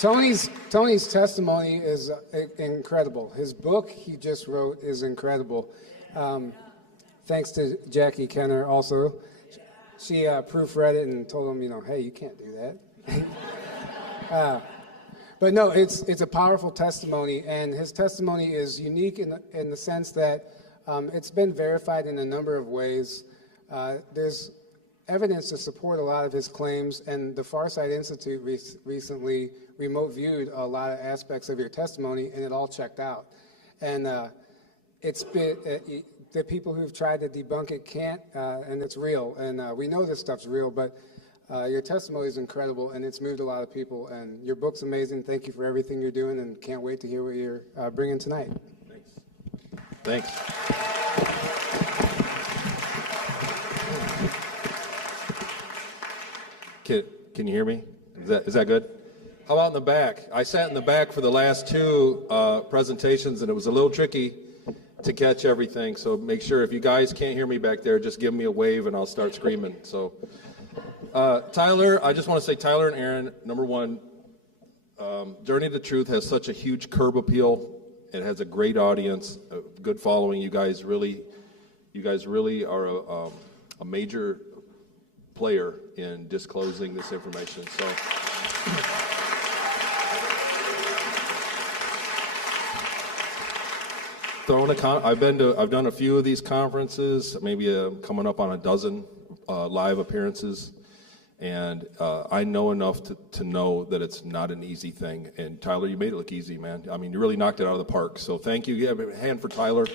Tony's testimony is incredible. His book he just wrote is incredible. Thanks to Jackie Kenner also. She proofread it and told him, hey, you can't do that. But no, it's a powerful testimony, and his testimony is unique in the sense that it's been verified in a number of ways. There's evidence to support a lot of his claims, and the Farsight Institute recently remote viewed a lot of aspects of your testimony, and it all checked out. And it's been the people who've tried to debunk it can't, and it's real. And we know this stuff's real, but your testimony is incredible, and it's moved a lot of people. And your book's amazing. Thank you for everything you're doing, and can't wait to hear what you're bringing tonight. Thanks. Can you hear me? Is that good? How about in the back? I sat in the back for the last two presentations, and it was a little tricky to catch everything. So make sure if you guys can't hear me back there, just give me a wave and I'll start screaming. So Tyler, I just want to say, Tyler and Aaron, number one, Journey to Truth has such a huge curb appeal. It has a great audience, a good following. You guys really are a major player in disclosing this information. So I've done a few of these conferences, maybe coming up on a dozen live appearances, and I know enough to know that it's not an easy thing. And Tyler, you made it look easy, man. I mean, you really knocked it out of the park. So thank you. Give a hand for Tyler.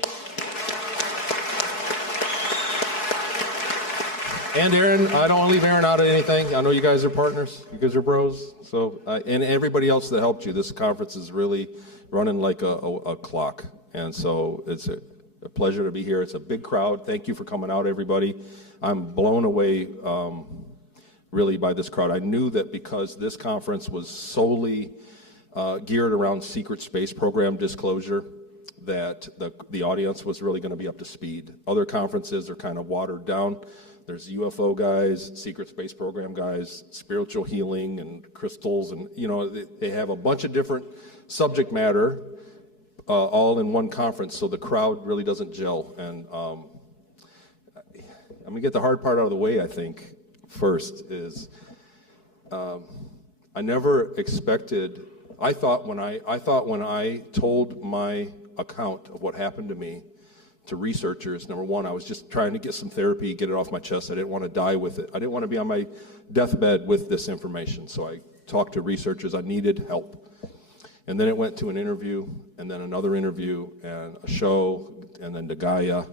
And Aaron, I don't want to leave Aaron out of anything. I know you guys are partners. You guys are bros. So, and everybody else that helped you. This conference is really running like a clock. And so it's a pleasure to be here. It's a big crowd. Thank you for coming out, everybody. I'm blown away really by this crowd. I knew that because this conference was solely geared around secret space program disclosure, that the audience was really going to be up to speed. Other conferences are kind of watered down. There's UFO guys, secret space program guys, spiritual healing and crystals, and they have a bunch of different subject matter all in one conference, so the crowd really doesn't gel. And I'm gonna get the hard part out of the way. I think first is I never expected. I thought when I told my account of what happened to me to researchers, number one, I was just trying to get some therapy, get it off my chest. I didn't want to die with it. I didn't want to be on my deathbed with this information. So I talked to researchers. I needed help. And then it went to an interview, and then another interview, and a show, and then to Gaia,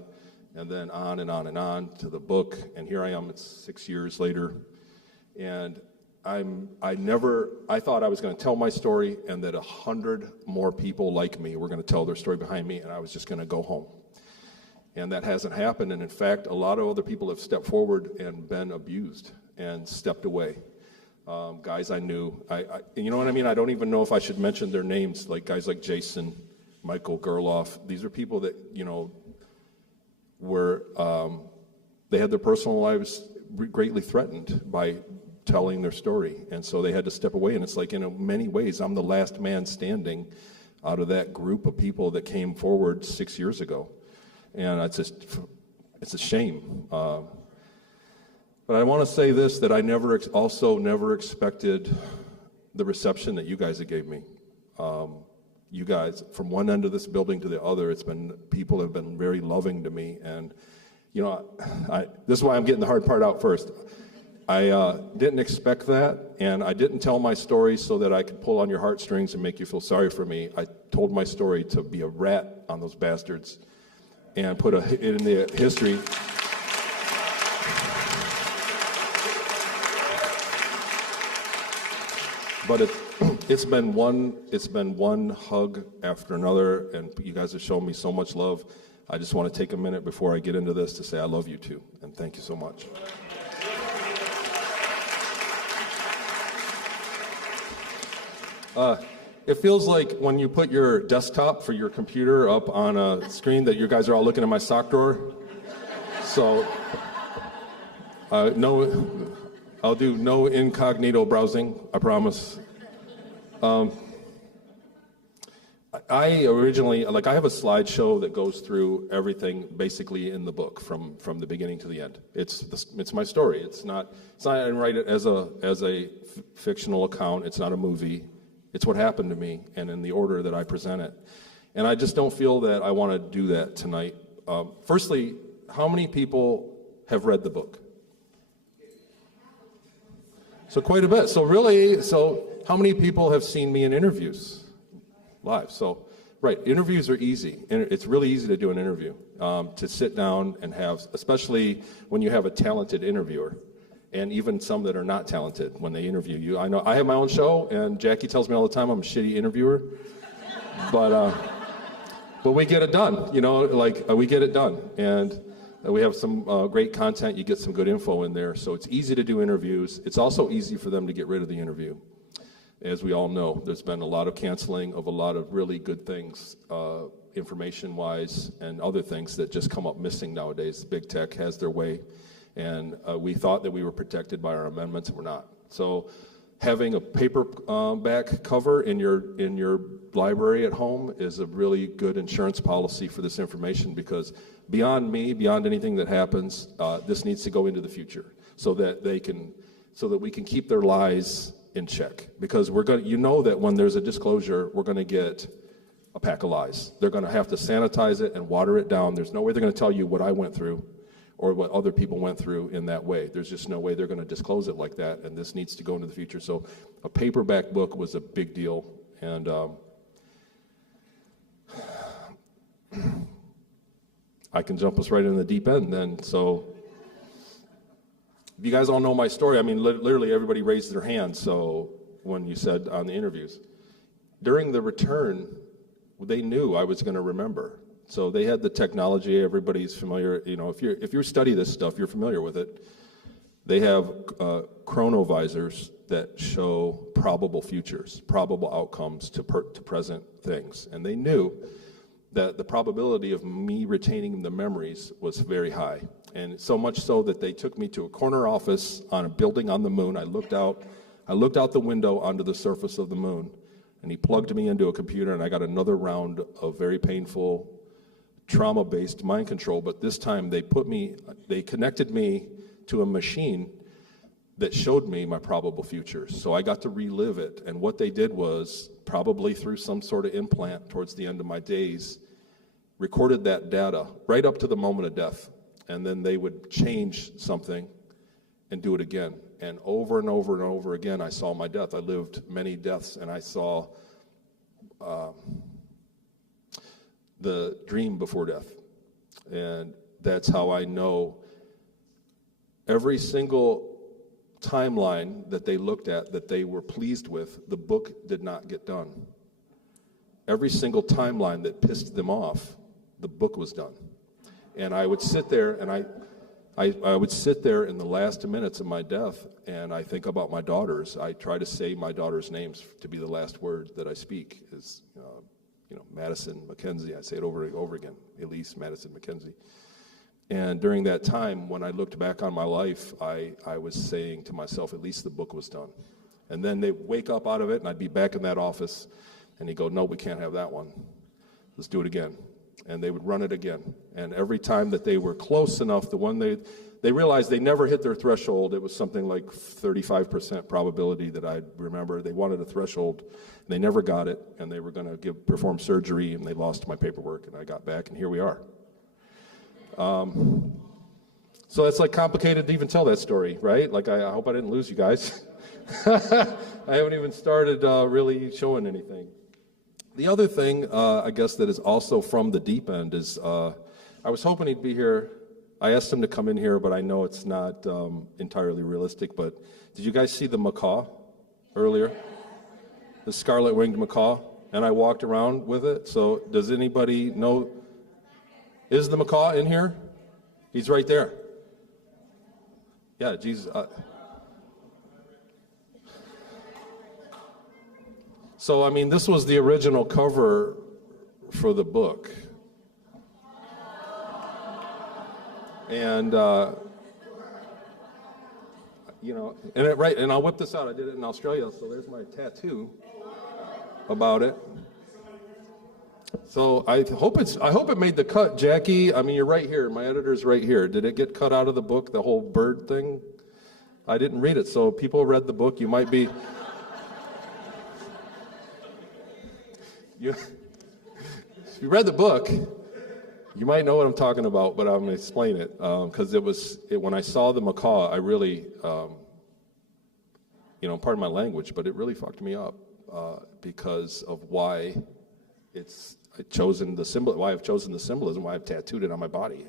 and then on and on and on to the book. And here I am, it's 6 years later. And I thought I was going to tell my story, and that 100 more people like me were going to tell their story behind me, and I was just going to go home. And that hasn't happened. And in fact, a lot of other people have stepped forward and been abused and stepped away. Guys I knew, you know what I mean? I don't even know if I should mention their names, like guys like Jason, Michael Gerloff. These are people that, were, they had their personal lives greatly threatened by telling their story. And so they had to step away. And it's like, in many ways, I'm the last man standing out of that group of people that came forward 6 years ago. And it's a shame. But I want to say this, that I never expected the reception that you guys have gave me. You guys, from one end of this building to the other, people have been very loving to me. And, this is why I'm getting the hard part out first. I didn't expect that, and I didn't tell my story so that I could pull on your heartstrings and make you feel sorry for me. I told my story to be a rat on those bastards and put it in the history. But it's been one hug after another, and you guys have shown me so much love. I just want to take a minute before I get into this to say I love you too, and thank you so much. It feels like when you put your desktop for your computer up on a screen that you guys are all looking at my sock drawer. So, no, I'll do no incognito browsing, I promise. I originally, like, I have a slideshow that goes through everything basically in the book from the beginning to the end. It's my story. It's not I didn't write it as a fictional account. It's not a movie. It's what happened to me, and in the order that I present it. And I just don't feel that I want to do that tonight. Firstly, how many people have read the book? So quite a bit. So how many people have seen me in interviews? Live. So, right, interviews are easy. It's really easy to do an interview, to sit down and have, especially when you have a talented interviewer, and even some that are not talented when they interview you. I know I have my own show, and Jackie tells me all the time I'm a shitty interviewer, but we get it done. We get it done, and we have some great content. You get some good info in there, so it's easy to do interviews. It's also easy for them to get rid of the interview. As we all know, there's been a lot of canceling of a lot of really good things, information-wise, and other things that just come up missing nowadays. Big tech has their way, and we thought that we were protected by our amendments, and we're not. So having a paperback cover in your library at home is a really good insurance policy for this information, because beyond me, beyond anything that happens, this needs to go into the future so that we can keep their lies in check, because that when there's a disclosure, we're going to get a pack of lies. They're going to have to sanitize it and water it down. There's no way they're going to tell you what I went through or what other people went through in that way. There's just no way they're going to disclose it like that, and this needs to go into the future. So a paperback book was a big deal, and I can jump us right in the deep end then. So you guys all know my story. I mean, literally everybody raised their hand. So when you said on the interviews, during the return, they knew I was going to remember. So they had the technology. Everybody's familiar. If you study this stuff, you're familiar with it. They have chronovisors that show probable futures, probable outcomes to present things, and they knew that the probability of me retaining the memories was very high. And so much so that they took me to a corner office on a building on the moon. I looked out the window onto the surface of the moon, and he plugged me into a computer, and I got another round of very painful, trauma-based mind control. But this time they connected me to a machine that showed me my probable futures. So I got to relive it. And what they did was, probably through some sort of implant towards the end of my days, recorded that data right up to the moment of death. And then they would change something and do it again. And over and over and over again, I saw my death. I lived many deaths, and I saw the dream before death. And that's how I know every single timeline that they looked at that they were pleased with, the book did not get done. Every single timeline that pissed them off, the book was done. And I would sit there, and I would sit there in the last minutes of my death, and I think about my daughters. I try to say my daughters' names to be the last word that I speak. Is Madison, Mackenzie. I say it over and over again. Elise, Madison, Mackenzie. And during that time, when I looked back on my life, I was saying to myself, at least the book was done. And then they wake up out of it, and I'd be back in that office, and he'd go, no, we can't have that one. Let's do it again. And they would run it again. And every time that they were close enough, the one they realized they never hit their threshold. It was something like 35% probability that I remember. They wanted a threshold, and they never got it, and they were going to perform surgery, and they lost my paperwork, and I got back, and here we are. So it's like complicated to even tell that story, right? Like, I hope I didn't lose you guys. I haven't even started really showing anything. The other thing, I guess, that is also from the deep end is I was hoping he'd be here. I asked him to come in here, but I know it's not entirely realistic. But did you guys see the macaw earlier? The scarlet-winged macaw? And I walked around with it. So does anybody know? Is the macaw in here? He's right there. Yeah, Jesus. So, I mean, this was the original cover for the book. And, and I'll whip this out. I did it in Australia, so there's my tattoo. about it. So I hope it made the cut, Jackie. I mean, you're right here. My editor's right here. Did it get cut out of the book, the whole bird thing? I didn't read it, so people read the book. You might be... If you read the book, you might know what I'm talking about, but I'm going to explain it. Because when I saw the macaw, I really, pardon my language, but it really fucked me up because of why I've chosen the symbolism, why I've tattooed it on my body.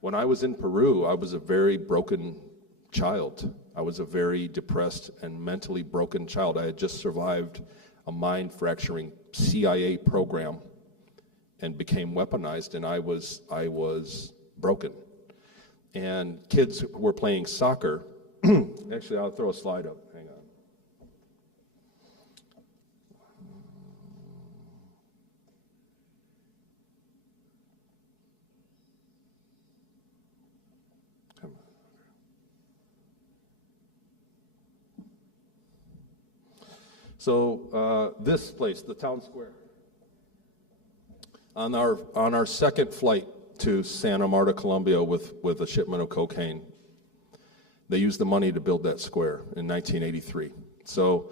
When I was in Peru, I was a very broken child. I was a very depressed and mentally broken child. I had just survived a mind-fracturing CIA program and became weaponized, and I was broken. And kids were playing soccer. Actually, I'll throw a slide up. Hang on. Come on. So this place, the town square. On our second flight to Santa Marta, Colombia, with a shipment of cocaine, they used the money to build that square in 1983. So,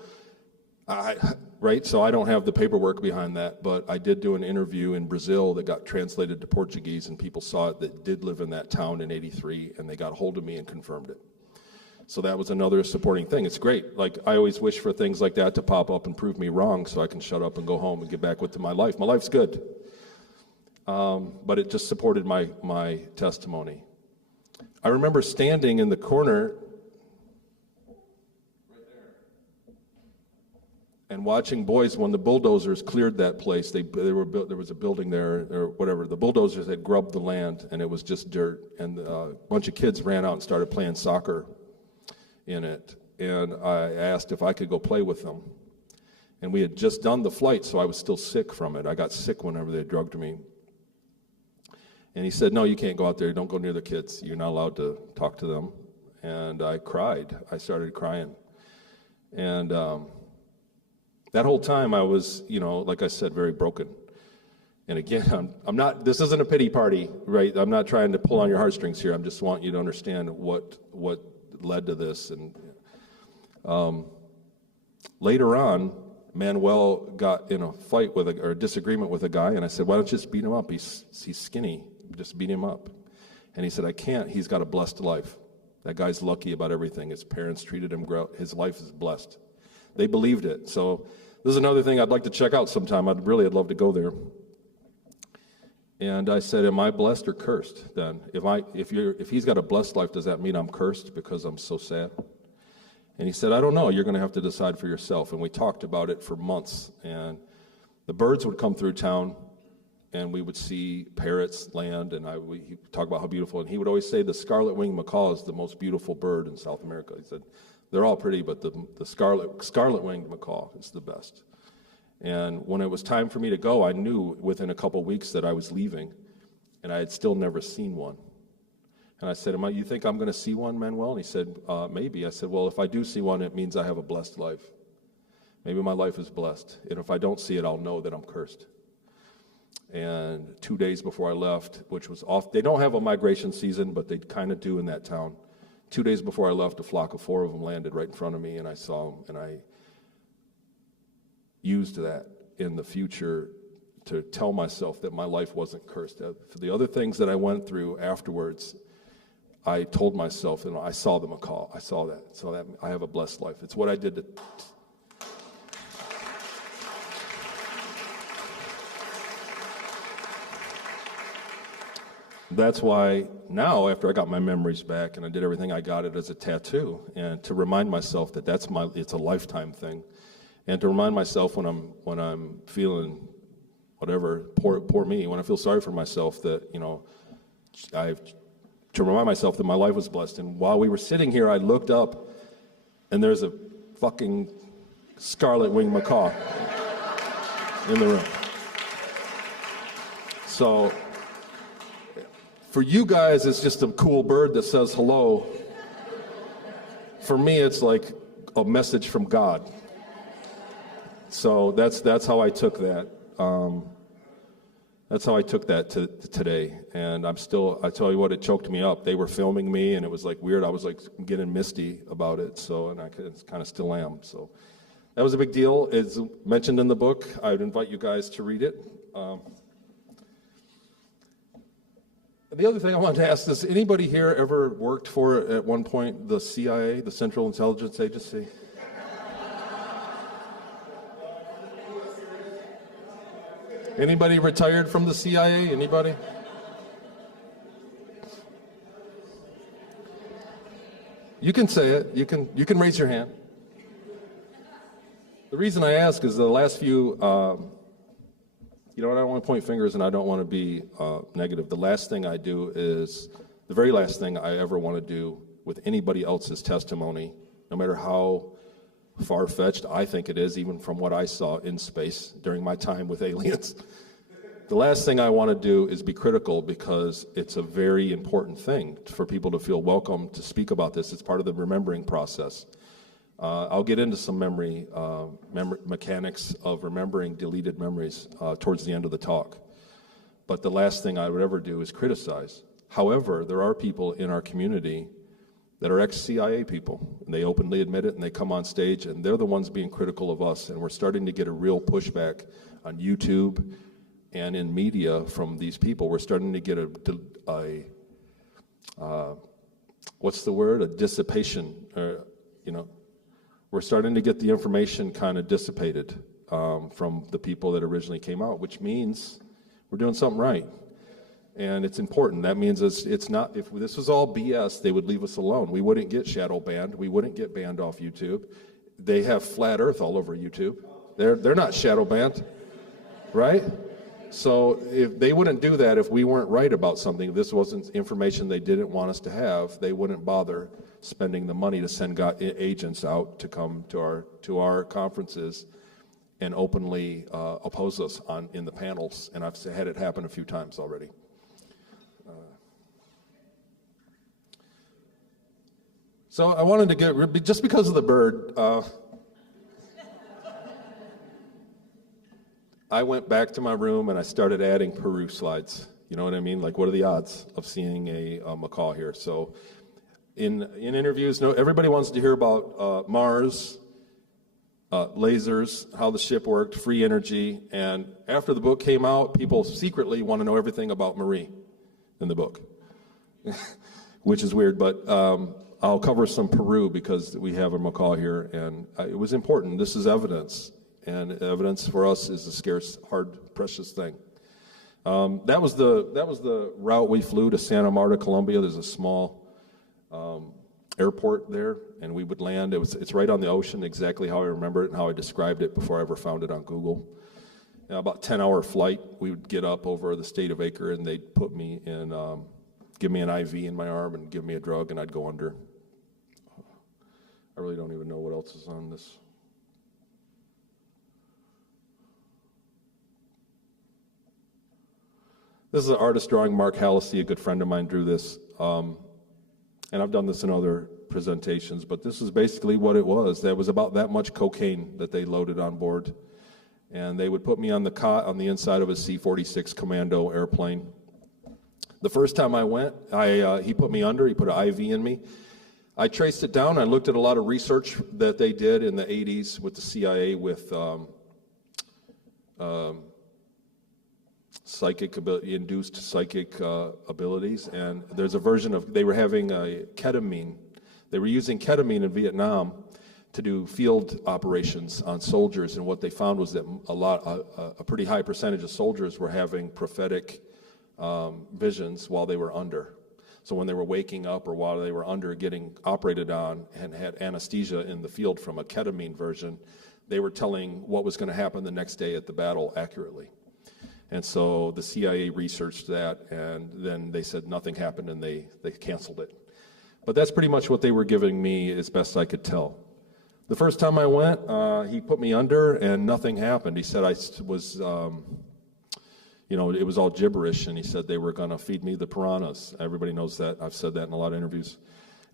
So I don't have the paperwork behind that, but I did do an interview in Brazil that got translated to Portuguese, and people saw it that did live in that town in '83, and they got a hold of me and confirmed it. So that was another supporting thing. It's great. Like, I always wish for things like that to pop up and prove me wrong so I can shut up and go home and get back with my life. My life's good. But it just supported my testimony. I remember standing in the corner right there and watching boys when the bulldozers cleared that place. There was a building there or whatever. The bulldozers had grubbed the land and it was just dirt. And a bunch of kids ran out and started playing soccer in it. And I asked if I could go play with them. And we had just done the flight, so I was still sick from it. I got sick whenever they drugged me. And he said, no, you can't go out there. Don't go near the kids. You're not allowed to talk to them. And I cried. I started crying. And that whole time I was, like I said, very broken. And again, I'm not, this isn't a pity party, right? I'm not trying to pull on your heartstrings here. I just want you to understand what led to this. And later on, Manuel got in a fight or a disagreement with a guy, and I said, why don't you just beat him up? He's skinny. Just beat him up. And he said, I can't. He's got a blessed life. That guy's lucky about everything. His parents treated him well. His life is blessed. They believed it. So this is another thing I'd like to check out sometime. I'd love to go there. And I said, am I blessed or cursed then? If he's got a blessed life, does that mean I'm cursed because I'm so sad? And he said, I don't know. You're going to have to decide for yourself. And we talked about it for months. And the birds would come through town, and we would see parrots land, and he'd talk about how beautiful. And he would always say the scarlet-winged macaw is the most beautiful bird in South America. He said, they're all pretty, but the scarlet-winged macaw is the best. And when it was time for me to go, I knew within a couple weeks that I was leaving, and I had still never seen one. And I said, you think I'm going to see one, Manuel? And he said, maybe. I said, well, if I do see one, it means I have a blessed life. Maybe my life is blessed. And if I don't see it, I'll know that I'm cursed. And 2 days before I left, which was off, they don't have a migration season, but they kind of do in that town. 2 days before I left, a flock of 4 of them landed right in front of me, and I saw them, and I used that in the future to tell myself that my life wasn't cursed. For the other things that I went through afterwards, I told myself, I saw the macaw. I saw that I have a blessed life. It's what I did to... That's why now, after I got my memories back and I did everything, I got it as a tattoo, and to remind myself that it's a lifetime thing, and to remind myself when I'm feeling whatever, poor me, when I feel sorry for myself, that to remind myself that my life was blessed. And while we were sitting here, I looked up, and there's a fucking scarlet-winged macaw in the room. So. For you guys, it's just a cool bird that says hello. For me, it's like a message from God. So that's how I took that. That's how I took that to today. And I tell you what, it choked me up. They were filming me, and it was like weird. I was like getting misty about it. So, and I kind of still am. So that was a big deal. It's mentioned in the book. I would invite you guys to read it. The other thing I wanted to ask is, anybody here ever worked for, at one point, the CIA, the Central Intelligence Agency? Anybody retired from the CIA? Anybody? You can say it. You can raise your hand. The reason I ask is the last few, you know, I don't want to point fingers and I don't want to be negative. The last thing I do is, the very last thing I ever want to do with anybody else's testimony, no matter how far-fetched I think it is, even from what I saw in space during my time with aliens. The last thing I want to do is be critical, because it's a very important thing for people to feel welcome to speak about this. It's part of the remembering process. I'll get into some memory mechanics of remembering deleted memories towards the end of the talk. But the last thing I would ever do is criticize. However, there are people in our community that are ex-CIA people, and they openly admit it, and they come on stage, and they're the ones being critical of us, and we're starting to get a real pushback on YouTube and in media from these people. We're starting to get what's the word? A dissipation, you know. We're starting to get the information kind of dissipated from the people that originally came out, which means we're doing something right. And it's important. That means it's not, if this was all BS, they would leave us alone. We wouldn't get shadow banned. We wouldn't get banned off YouTube. They have flat earth all over YouTube. They're not shadow banned, right? So if they wouldn't do that if we weren't right about something, if this wasn't information they didn't want us to have, they wouldn't bother spending the money to send agents out to come to our conferences and openly oppose us in the panels. And I've had it happen a few times already. So I wanted to just because of the bird, I went back to my room and I started adding Peru slides. You know what I mean? Like, what are the odds of seeing a macaw here? So in interviews, everybody wants to hear about Mars, lasers, how the ship worked, free energy. And after the book came out, people secretly want to know everything about Marie in the book, which is weird. But I'll cover some Peru because we have a macaw here, and it was important. This is evidence, and evidence for us is a scarce, hard, precious thing. That was the route we flew to Santa Marta, Colombia. There's a small airport there, and we would land. It's right on the ocean, exactly how I remember it and how I described it before I ever found it on Google. About 10-hour flight, we would get up over the state of Acre, and they'd put me in, give me an IV in my arm and give me a drug, and I'd go under. I really don't even know what else is on this. This is an artist drawing. Mark Hallisey, a good friend of mine, drew this. And I've done this in other presentations, but this is basically what it was. There was about that much cocaine that they loaded on board. And they would put me on the cot on the inside of a C-46 Commando airplane. The first time I went, he put me under, he put an IV in me. I traced it down. I looked at a lot of research that they did in the 80s with the CIA with induced psychic abilities. And there's a version of, they were having a ketamine. They were using ketamine in Vietnam to do field operations on soldiers. And what they found was that a pretty high percentage of soldiers were having prophetic visions while they were under. So when they were waking up or while they were under getting operated on and had anesthesia in the field from a ketamine version, they were telling what was going to happen the next day at the battle accurately. And so the CIA researched that, and then they said nothing happened, and they canceled it. But that's pretty much what they were giving me as best I could tell. The first time I went, he put me under, and nothing happened. He said I was... it was all gibberish, and he said they were going to feed me the piranhas. Everybody knows that. I've said that in a lot of interviews.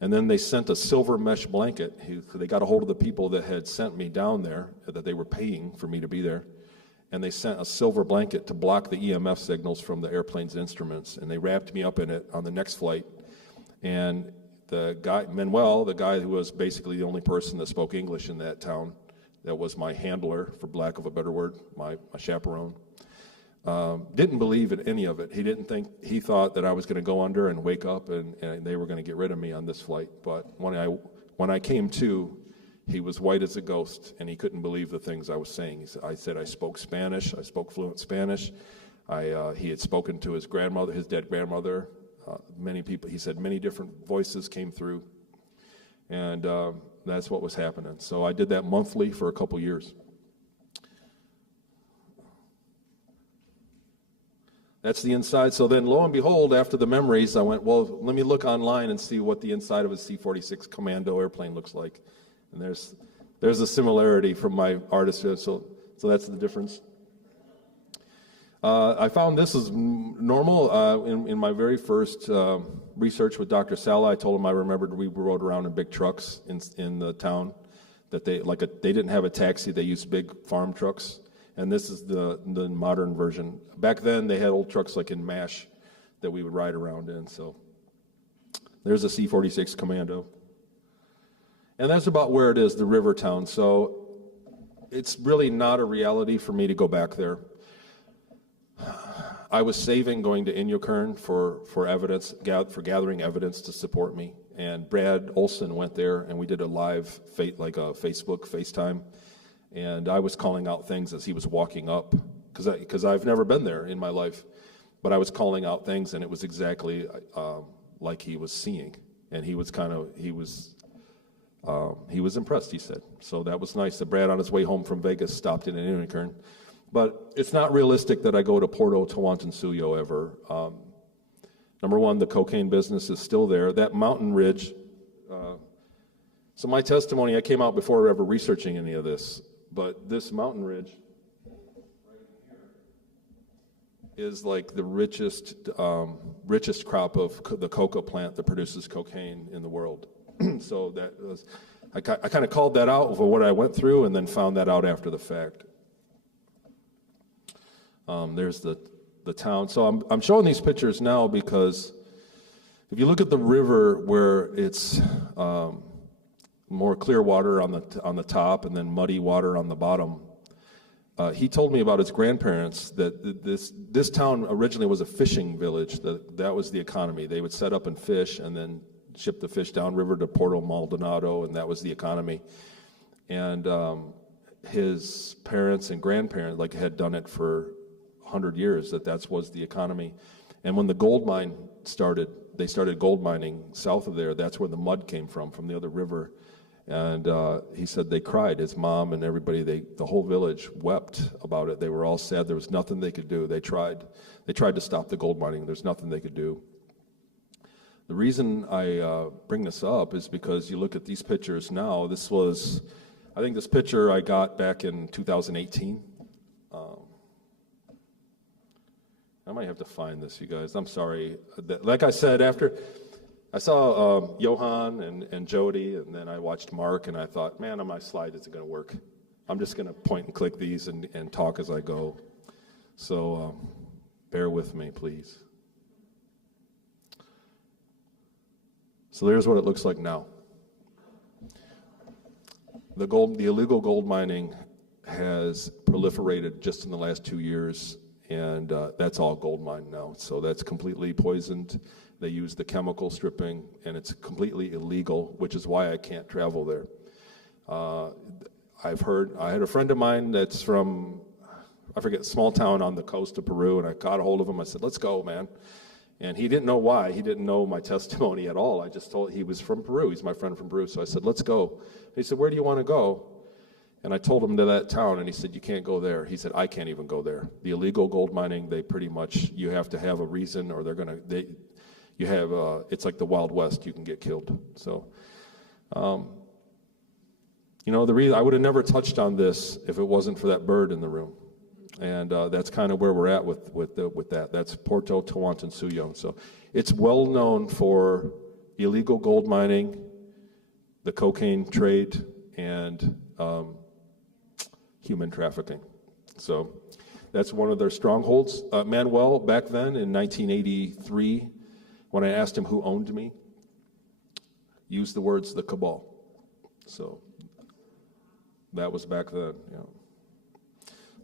And then they sent a silver mesh blanket. They got a hold of the people that had sent me down there, that they were paying for me to be there. And they sent a silver blanket to block the EMF signals from the airplane's instruments. And they wrapped me up in it on the next flight. And the guy, Manuel, the guy who was basically the only person that spoke English in that town, that was my handler, for lack of a better word, my chaperone, didn't believe in any of it. He thought that I was going to go under and wake up and they were going to get rid of me on this flight. But when I came to, he was white as a ghost, and he couldn't believe the things I was saying. I said I spoke Spanish. I spoke fluent Spanish. He had spoken to his grandmother, his dead grandmother. Many people, he said, many different voices came through, and that's what was happening. So I did that monthly for a couple years. That's the inside. So then, lo and behold, after the memories, I went, well, let me look online and see what the inside of a C-46 Commando airplane looks like. And there's a similarity from my artist. So that's the difference. I found this is normal. In my very first research with Dr. Sala, I told him I remembered we rode around in big trucks in the town. That they didn't have a taxi; they used big farm trucks. And this is the modern version. Back then, they had old trucks like in MASH that we would ride around in. So there's a C-46 Commando. And that's about where it is, the river town. So it's really not a reality for me to go back there. I was saving going to Inyokern for evidence, for gathering evidence to support me. And Brad Olson went there, and we did a live, like a Facebook FaceTime. And I was calling out things as he was walking up, because I've never been there in my life. But I was calling out things, and it was exactly like he was seeing. And he was impressed, he said. So that was nice that Brad, on his way home from Vegas, stopped in an Inyokern. But it's not realistic that I go to Porto Tawantinsuyo ever. Number one, the cocaine business is still there. That mountain ridge, so my testimony, I came out before ever researching any of this, but this mountain ridge right here is like the richest crop of the coca plant that produces cocaine in the world. So I kind of called that out for what I went through, and then found that out after the fact. There's the town. So I'm showing these pictures now because if you look at the river where it's more clear water on the top and then muddy water on the bottom, he told me about his grandparents that this town originally was a fishing village. That was the economy. They would set up and fish and then ship the fish downriver to Porto Maldonado, and that was the economy. And his parents and grandparents had done it for 100 years. That was the economy. And when the gold mine started, they started gold mining south of there. That's where the mud came from the other river. And he said they cried. His mom and everybody, the whole village wept about it. They were all sad. There was nothing they could do. They tried to stop the gold mining. There's nothing they could do. The reason I bring this up is because you look at these pictures now. I think this picture I got back in 2018. I might have to find this, you guys. I'm sorry. Like I said, after I saw Johan and Jody, and then I watched Mark, and I thought, man, on my slide isn't going to work. I'm just going to point and click these and talk as I go. So bear with me, please. So there's what it looks like now. The illegal gold mining has proliferated just in the last 2 years, and that's all gold mine now. So that's completely poisoned. They use the chemical stripping, and it's completely illegal, which is why I can't travel there. I had a friend of mine that's from, I forget, a small town on the coast of Peru, and I got a hold of him. I said, let's go, man. And he didn't know why. He didn't know my testimony at all. I just told he was from Peru. He's my friend from Peru. So I said, let's go. He said, where do you want to go? And I told him to that town, and he said, you can't go there. He said, I can't even go there. The illegal gold mining, they pretty much, you have to have a reason, or it's like the Wild West. You can get killed. So, the reason I would have never touched on this if it wasn't for that bird in the room. And that's kind of where we're at with that. That's Porto Tawantinsuyo. So it's well known for illegal gold mining, the cocaine trade, and human trafficking. So that's one of their strongholds. Manuel, back then in 1983, when I asked him who owned me, used the words the cabal. So that was back then. Yeah.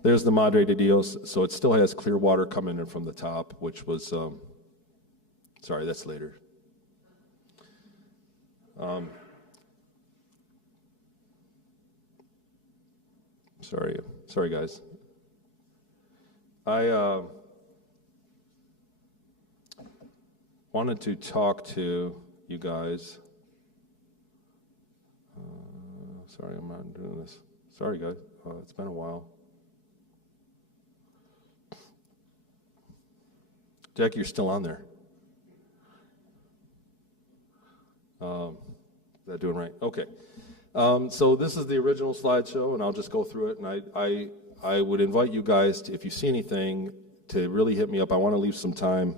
There's the Madre de Dios. So it still has clear water coming in from the top, which was, sorry, that's later. Sorry guys. I wanted to talk to you guys. Sorry, I'm not doing this. Sorry, guys. It's been a while. Jackie, you're still on there. Is that doing right? Okay. So this is the original slideshow, and I'll just go through it. And I would invite you guys, to, if you see anything, to really hit me up. I want to leave some time.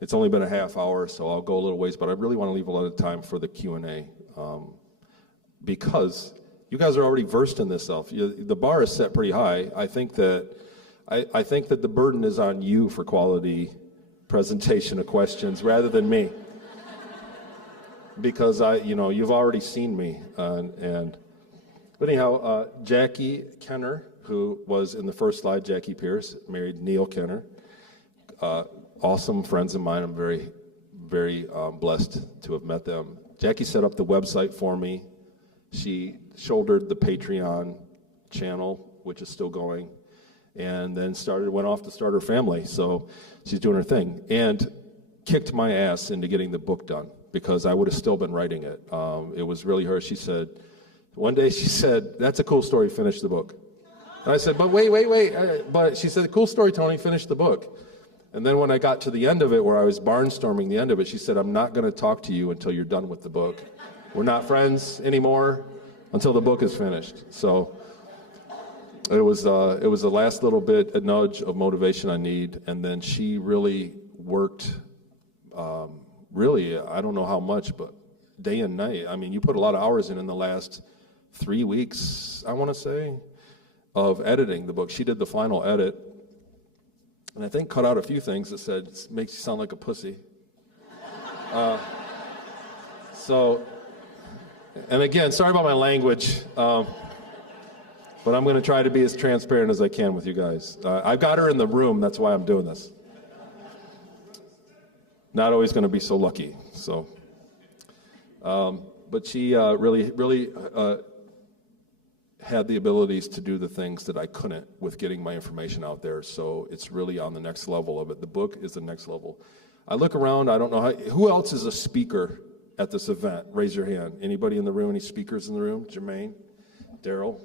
It's only been a half hour, so I'll go a little ways, but I really want to leave a lot of time for the Q&A. Because you guys are already versed in this stuff. The bar is set pretty high. I think that the burden is on you for quality presentation of questions rather than me. Because you've already seen me. But anyhow, Jackie Kenner, who was in the first slide, Jackie Pierce, married Neil Kenner. Awesome friends of mine. I'm very, very blessed to have met them. Jackie set up the website for me. She shouldered the Patreon channel, which is still going, and then went off to start her family. So she's doing her thing, and kicked my ass into getting the book done, because I would have still been writing it. It was really her. One day she said, "That's a cool story, finish the book." And I said, "But wait. But she said, cool story, Tony, finish the book." And then when I got to the end of it, where I was barnstorming the end of it, she said, "I'm not going to talk to you until you're done with the book. We're not friends anymore until the book is finished." So it was the last little bit, a nudge of motivation I need. And then she really worked, really, I don't know how much, but day and night. I mean, you put a lot of hours in the last 3 weeks, I want to say, of editing the book. She did the final edit, and I think cut out a few things that said, "Makes you sound like a pussy." And again, sorry about my language, but I'm going to try to be as transparent as I can with you guys. I've got her in the room, that's why I'm doing this. Not always going to be so lucky. So, but she really had the abilities to do the things that I couldn't with getting my information out there. So it's really on the next level of it. The book is the next level. I look around, I don't know who else is a speaker at this event? Raise your hand. Anybody in the room? Any speakers in the room? Jermaine? Daryl?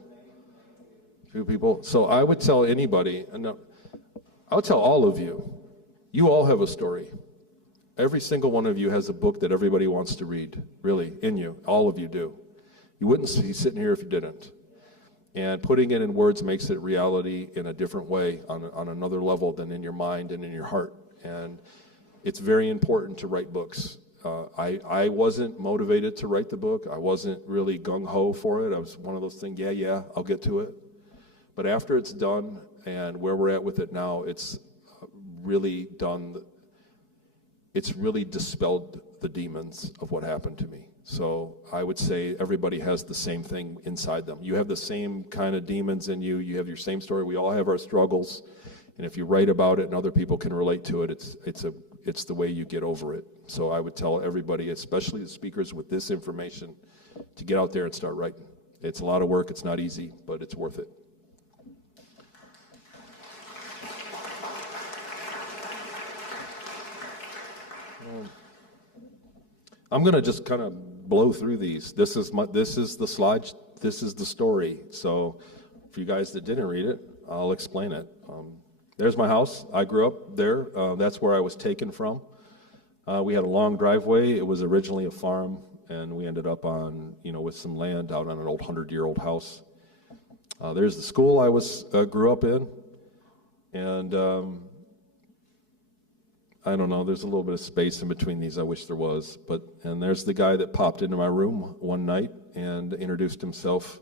A few people. So I would tell anybody, I would tell all of you, you all have a story. Every single one of you has a book that everybody wants to read, really, in you. All of you do. You wouldn't be sitting here if you didn't. And putting it in words makes it reality in a different way, on another level than in your mind and in your heart. And it's very important to write books. I wasn't motivated to write the book. I wasn't really gung-ho for it. I was one of those things, yeah, I'll get to it. But after it's done, and where we're at with it now, it's really done, it's really dispelled the demons of what happened to me. So I would say everybody has the same thing inside them. You have the same kind of demons in you. You have your same story. We all have our struggles. And if you write about it and other people can relate to it, it's the way you get over it. So I would tell everybody, especially the speakers with this information, to get out there and start writing. It's a lot of work. It's not easy, but it's worth it. I'm going to just kind of blow through these. This is the slide. This is the story. So for you guys that didn't read it, I'll explain it. There's my house. I grew up there. That's where I was taken from. We had a long driveway. It was originally a farm, and we ended up on, with some land out on an old 100-year-old house. There's the school I grew up in, and I don't know, there's a little bit of space in between these. I wish there was. And there's the guy that popped into my room one night and introduced himself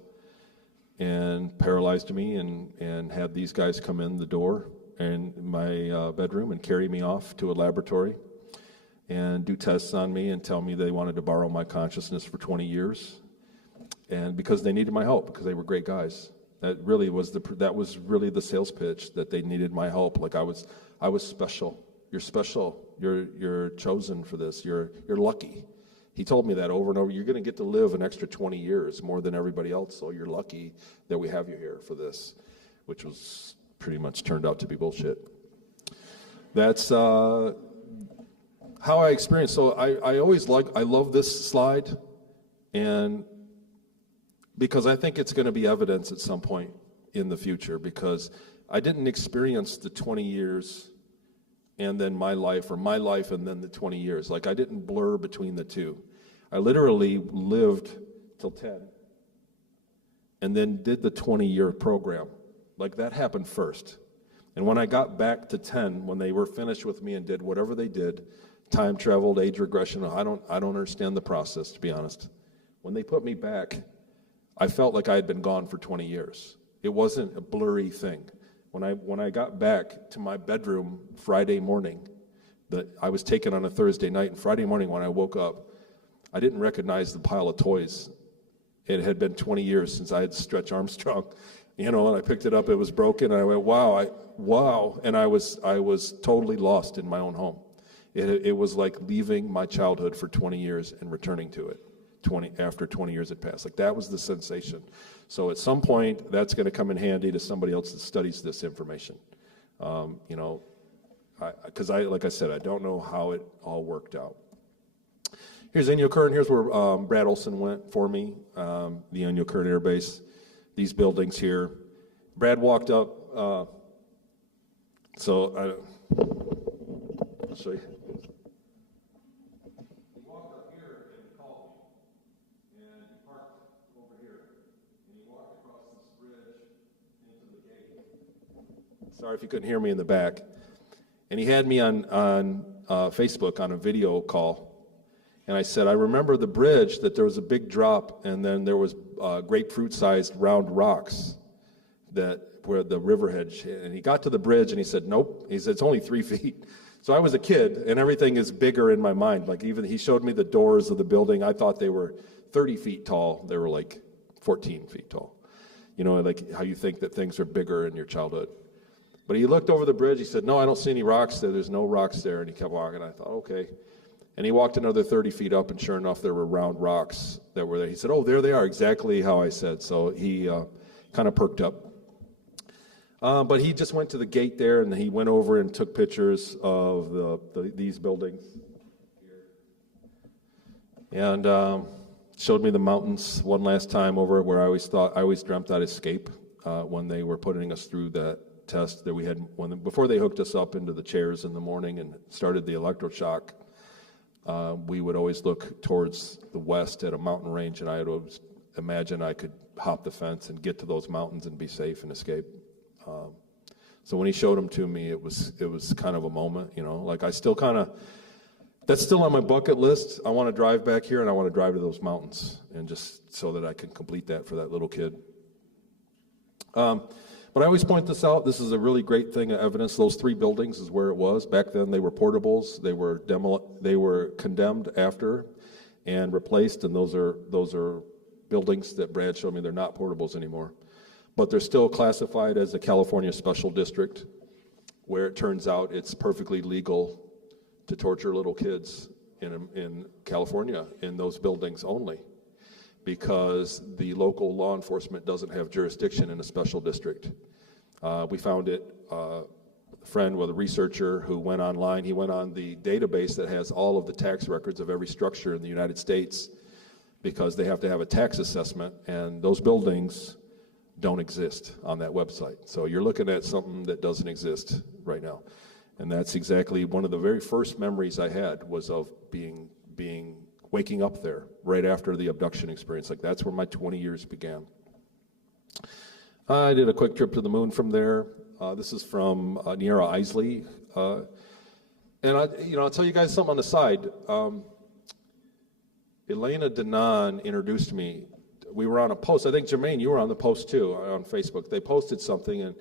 and paralyzed me and had these guys come in the door in my bedroom and carry me off to a laboratory and do tests on me and tell me they wanted to borrow my consciousness for 20 years. And because they needed my help, because they were great guys. That was really the sales pitch, that they needed my help. Like I was special. You're special. You're chosen for this. You're lucky. He told me that over and over. You're going to get to live an extra 20 years more than everybody else. So you're lucky that we have you here for this, which was pretty much turned out to be bullshit. That's how I experienced. So I love this slide, and because I think it's going to be evidence at some point in the future, because I didn't experience the 20 years and then my life, or my life and then the 20 years. Like I didn't blur between the two. I literally lived till 10 and then did the 20-year program. Like that happened first. And when I got back to 10, when they were finished with me and did whatever they did, time traveled, age regression, I don't understand the process, to be honest. When they put me back, I felt like I had been gone for 20 years. It wasn't a blurry thing. When I got back to my bedroom Friday morning, I was taken on a Thursday night, and Friday morning when I woke up, I didn't recognize the pile of toys. It had been 20 years since I had Stretch Armstrong, and I picked it up, it was broken, and I went, wow, and I was totally lost in my own home. It was like leaving my childhood for 20 years and returning to it. After 20 years had passed. Like that was the sensation. So at some point, that's going to come in handy to somebody else that studies this information. Because like I said, I don't know how it all worked out. Here's Inyo Current. Here's where Brad Olson went for me, the Inyo Current Air Base. These buildings here. Brad walked up. I'll show you. Sorry if you couldn't hear me in the back. And he had me on Facebook on a video call. And I said, I remember the bridge, that there was a big drop, and then there was grapefruit-sized round rocks where the river hedge. And he got to the bridge, and he said, nope. He said, it's only 3 feet. So I was a kid, and everything is bigger in my mind. Like even he showed me the doors of the building. I thought they were 30 feet tall. They were like 14 feet tall. Like how you think that things are bigger in your childhood. But he looked over the bridge. He said, no, I don't see any rocks there. There's no rocks there. And he kept walking. I thought, okay. And he walked another 30 feet up, and sure enough, there were round rocks that were there. He said, oh, there they are, exactly how I said. So he kind of perked up. But he just went to the gate there, and he went over and took pictures of these buildings. And showed me the mountains one last time over where I always dreamt I'd escape when they were putting us through that test that we had before they hooked us up into the chairs in the morning and started the electroshock. We would always look towards the west at a mountain range, and I would always imagine I could hop the fence and get to those mountains and be safe and escape. So when he showed them to me, it was kind of a moment, like I still that's still on my bucket list. I want to drive back here, and I want to drive to those mountains, and just so that I can complete that for that little kid. But I always point this out. This is a really great thing of evidence. Those 3 buildings is where it was. Back then, they were portables. They were condemned after and replaced, and those are buildings that Brad showed me. They're not portables anymore. But they're still classified as a California Special District, where it turns out it's perfectly legal to torture little kids in California in those buildings only, because the local law enforcement doesn't have jurisdiction in a special district. We found it, a friend with a researcher who went online. He went on the database that has all of the tax records of every structure in the United States, because they have to have a tax assessment, and those buildings don't exist on that website. So you're looking at something that doesn't exist right now. And that's exactly one of the very first memories I had, was of waking up there right after the abduction experience. Like that's where my 20 years began. I did a quick trip to the moon from there. This is from Niera Isley. And I'll tell you guys something on the side. Elena Denon introduced me. We were on a post. I think, Jermaine, you were on the post too, on Facebook. They posted something, and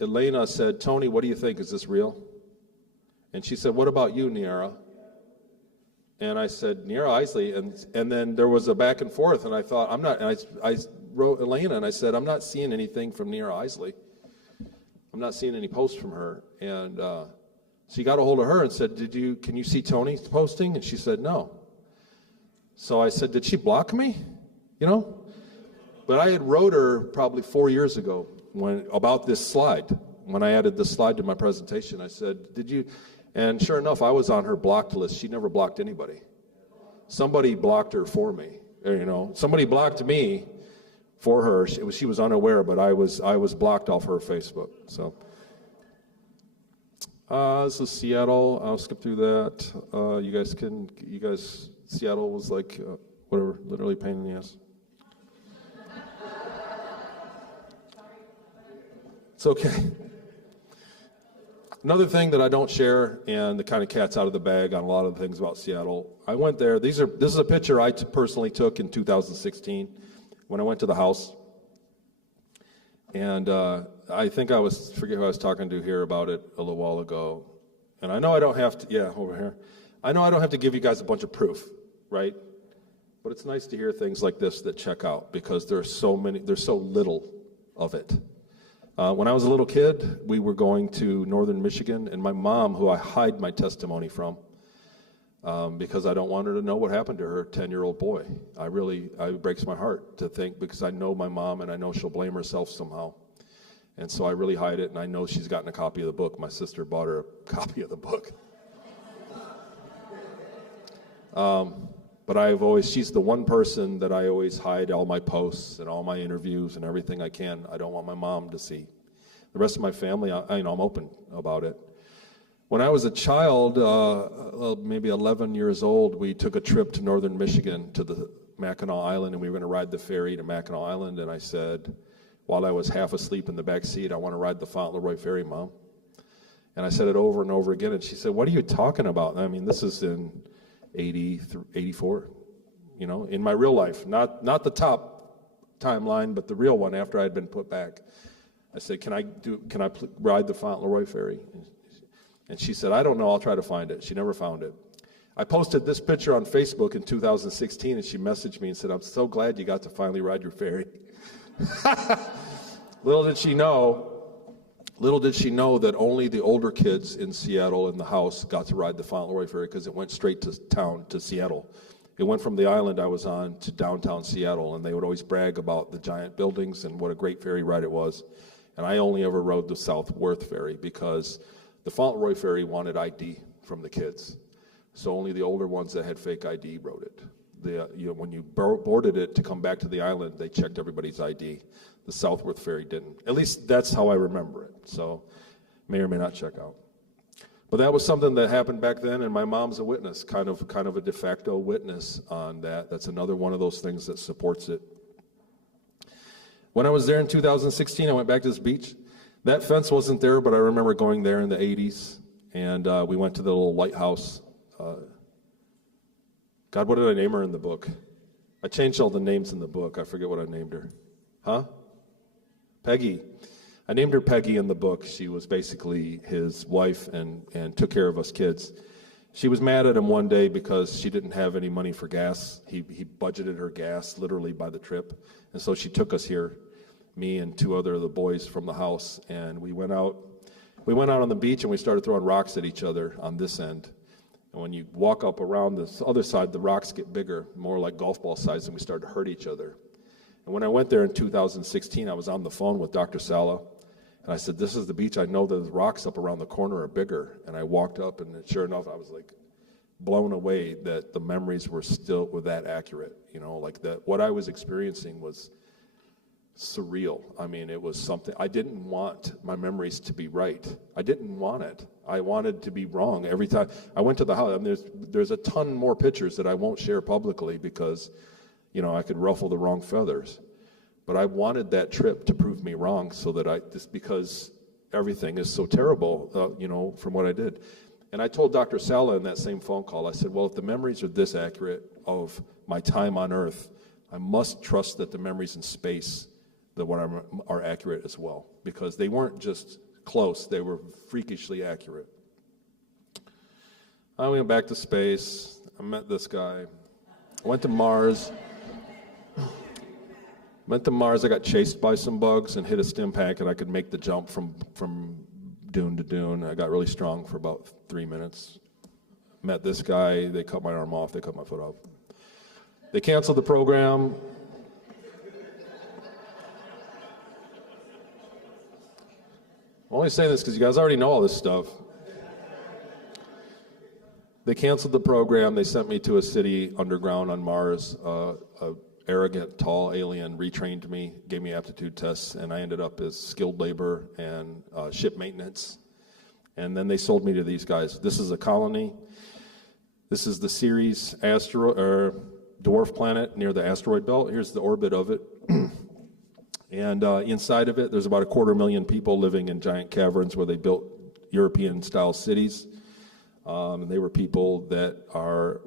Elena said, Tony, what do you think? Is this real? And she said, what about you, Niara? And I said, Niara Isley. And then there was a back and forth, and I thought, I'm not, and I wrote Elena, and I said, I'm not seeing anything from Niara Isley. I'm not seeing any posts from her. And so he got a hold of her and said, can you see Tony posting? And she said, no. So I said, did she block me? You know? But I had wrote her probably 4 years ago about this slide. When I added this slide to my presentation, I said, did you? And sure enough, I was on her blocked list. She never blocked anybody. Somebody blocked her for me. Somebody blocked me for her. She was unaware, but I was blocked off her Facebook. So this is Seattle. I'll skip through that. You guys, Seattle was like whatever, literally pain in the ass. It's okay. Another thing that I don't share, and the kind of cat's out of the bag on a lot of the things about Seattle. I went there. This is a picture I personally took in 2016 when I went to the house. And I think forget who I was talking to here about it a little while ago. And I know I don't have to, over here. I know I don't have to give you guys a bunch of proof, right? But it's nice to hear things like this that check out, because there's so little of it. When I was a little kid, we were going to northern Michigan, and my mom, who I hide my testimony from, because I don't want her to know what happened to her 10-year-old boy. It breaks my heart to think, because I know my mom, and I know she'll blame herself somehow. And so I really hide it, and I know she's gotten a copy of the book. My sister bought her a copy of the book. But she's the one person that I always hide all my posts and all my interviews and everything I can. I don't want my mom to see. The rest of my family, I'm open about it. When I was a child, maybe 11 years old, we took a trip to northern Michigan to the Mackinac Island, and we were going to ride the ferry to Mackinac Island. And I said, while I was half asleep in the back seat, I want to ride the Fauntleroy ferry, Mom. And I said it over and over again, and she said, what are you talking about? I mean, this is in 84, in my real life, not the top timeline, but the real one after I had been put back. I said, can I ride the Fauntleroy ferry? And she said, I don't know, I'll try to find it. She never found it. I posted this picture on Facebook in 2016, and she messaged me and said, I'm so glad you got to finally ride your ferry. Little did she know that only the older kids in Seattle in the house got to ride the Fauntleroy ferry, because it went straight to town, to Seattle. It went from the island I was on to downtown Seattle, and they would always brag about the giant buildings and what a great ferry ride it was. And I only ever rode the South Worth ferry, because the Fauntleroy ferry wanted ID from the kids. So only the older ones that had fake ID rode it. When you boarded it to come back to the island, they checked everybody's ID. The Southworth ferry didn't. At least that's how I remember it. So may or may not check out. But that was something that happened back then, and my mom's a witness, kind of a de facto witness on that. That's another one of those things that supports it. When I was there in 2016, I went back to this beach. That fence wasn't there, but I remember going there in the 80s, and we went to the little lighthouse. God, what did I name her in the book? I changed all the names in the book. I forget what I named her. Huh? Peggy. I named her Peggy in the book. She was basically his wife and took care of us kids. She was mad at him one day because she didn't have any money for gas. He budgeted her gas literally by the trip. And so she took us here, me and two other of the boys from the house, and we went out on the beach, and we started throwing rocks at each other on this end. And when you walk up around this other side, the rocks get bigger, more like golf ball size, and we started to hurt each other. And when I went there in 2016, I was on the phone with Dr. Sala, and I said, this is the beach. I know that the rocks up around the corner are bigger. And I walked up, and sure enough, I was like blown away that the memories were that accurate. Like that what I was experiencing was surreal. I mean, it was something. I didn't want my memories to be right. I didn't want it. I wanted to be wrong every time. I went to the house, and there's a ton more pictures that I won't share publicly because, I could ruffle the wrong feathers. But I wanted that trip to prove me wrong, so that because everything is so terrible, from what I did. And I told Dr. Sala in that same phone call, I said, well, if the memories are this accurate of my time on Earth, I must trust that the memories in space are accurate as well, because they weren't just close, they were freakishly accurate. I went back to space, I met this guy, I went to Mars. I got chased by some bugs and hit a stim pack, and I could make the jump from dune to dune. I got really strong for about 3 minutes. Met this guy, they cut my arm off, they cut my foot off. They canceled the program. I'm only saying this because you guys already know all this stuff. They canceled the program. They sent me to a city underground on Mars. A arrogant, tall alien retrained me, gave me aptitude tests, and I ended up as skilled labor and ship maintenance. And then they sold me to these guys. This is a colony. This is the Ceres dwarf planet near the asteroid belt. Here's the orbit of it. And inside of it, there's about 250,000 people living in giant caverns where they built European-style cities. And they were people that are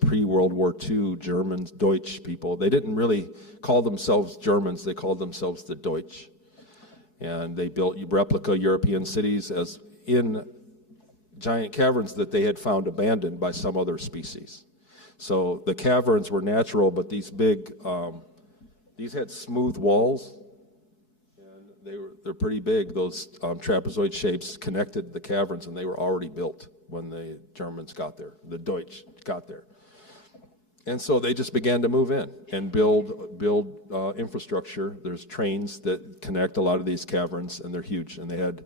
pre-World War II Germans, Deutsch people. They didn't really call themselves Germans, they called themselves the Deutsch. And they built replica European cities as in giant caverns that they had found abandoned by some other species. So the caverns were natural, but these had smooth walls, and they're pretty big. Those trapezoid shapes connected the caverns, and they were already built when the Germans got there, the Deutsch got there. And so they just began to move in and build infrastructure. There's trains that connect a lot of these caverns, and they're huge. And they had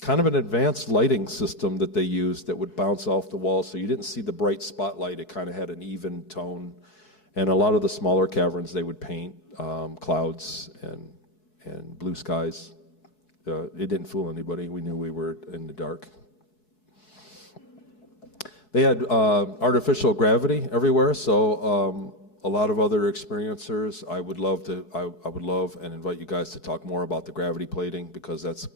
kind of an advanced lighting system that they used that would bounce off the walls, so you didn't see the bright spotlight. It kind of had an even tone. And a lot of the smaller caverns, they would paint clouds and blue skies. It didn't fool anybody. We knew we were in the dark. They had artificial gravity everywhere, so a lot of other experiencers. I would love and invite you guys to talk more about the gravity plating, because that's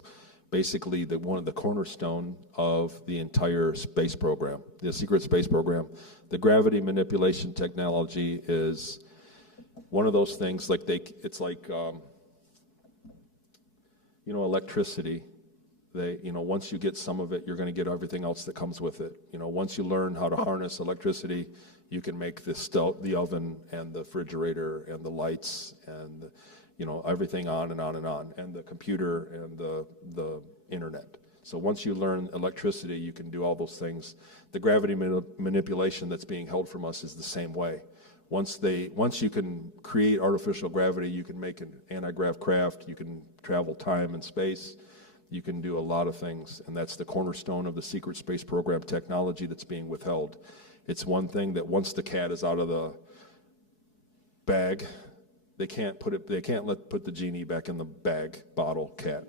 basically one of the cornerstone of the entire space program, the secret space program. The gravity manipulation technology is one of those things. It's like electricity. Once you get some of it, you're going to get everything else that comes with it. Once you learn how to harness electricity, you can make the oven and the refrigerator and the lights and everything on and on and on, and the computer and the internet. So once you learn electricity, you can do all those things. The gravity manipulation that's being held from us is the same way. Once you can create artificial gravity, you can make an anti-grav craft, you can travel time and space, you can do a lot of things, and that's the cornerstone of the secret space program technology that's being withheld. It's one thing that once the cat is out of the bag, they can't put the genie back in the bag, bottle, cat.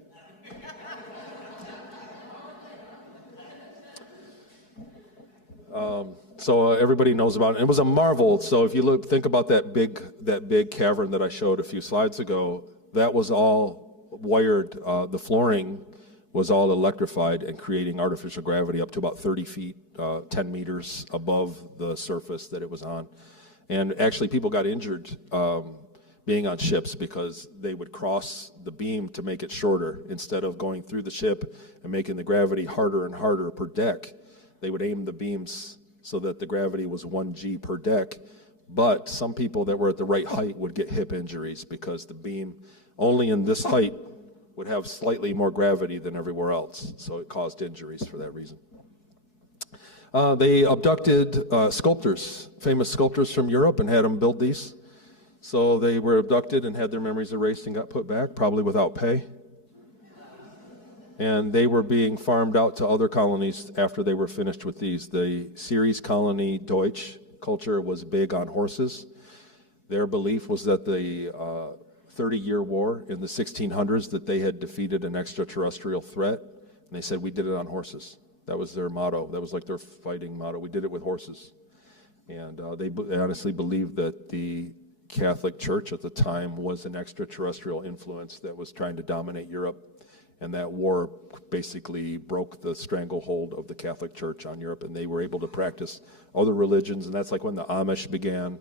So everybody knows about it. It was a marvel. So if you think about that big cavern that I showed a few slides ago, that was all wired. The flooring was all electrified and creating artificial gravity up to about 30 feet, 10 meters above the surface that it was on. And actually, people got injured being on ships because they would cross the beam to make it shorter. Instead of going through the ship and making the gravity harder and harder per deck, they would aim the beams so that the gravity was 1 G per deck. But some people that were at the right height would get hip injuries because the beam only in this height would have slightly more gravity than everywhere else. So it caused injuries for that reason. They abducted sculptors, famous sculptors from Europe, and had them build these. So they were abducted and had their memories erased and got put back, probably without pay. And they were being farmed out to other colonies after they were finished with these. The Ceres Colony Deutsch culture was big on horses. Their belief was that the 30-year war in the 1600s, that they had defeated an extraterrestrial threat. And they said, we did it on horses. That was their motto. That was like their fighting motto. We did it with horses. And they honestly believed that the Catholic Church at the time was an extraterrestrial influence that was trying to dominate Europe. And that war basically broke the stranglehold of the Catholic Church on Europe, and they were able to practice other religions, and that's like when the Amish began,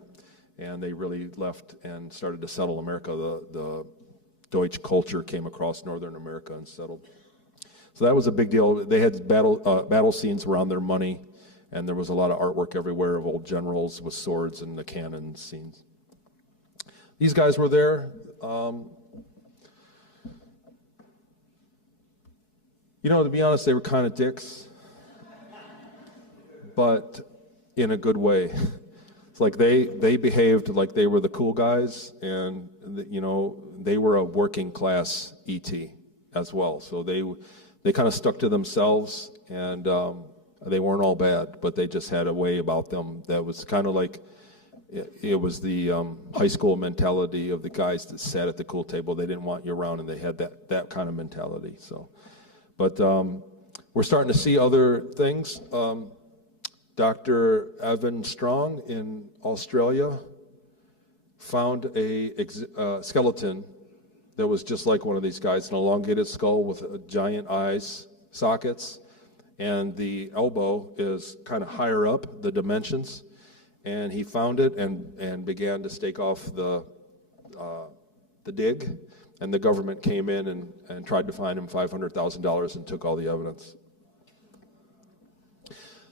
and they really left and started to settle America. The Deutsch culture came across Northern America and settled. So that was a big deal. They had battle scenes around their money, and there was a lot of artwork everywhere of old generals with swords and the cannon scenes. These guys were there. To be honest, they were kind of dicks, but in a good way. It's like they behaved like they were the cool guys, and they were a working class ET as well. So they kind of stuck to themselves, and they weren't all bad, but they just had a way about them that was kind of like it was the high school mentality of the guys that sat at the cool table. They didn't want you around, and they had that kind of mentality. So. But we're starting to see other things. Dr. Evan Strong in Australia found a skeleton that was just like one of these guys, an elongated skull with giant eyes, sockets, and the elbow is kind of higher up, the dimensions. And he found it and began to stake off the dig. And the government came in and tried to fine him $500,000 and took all the evidence.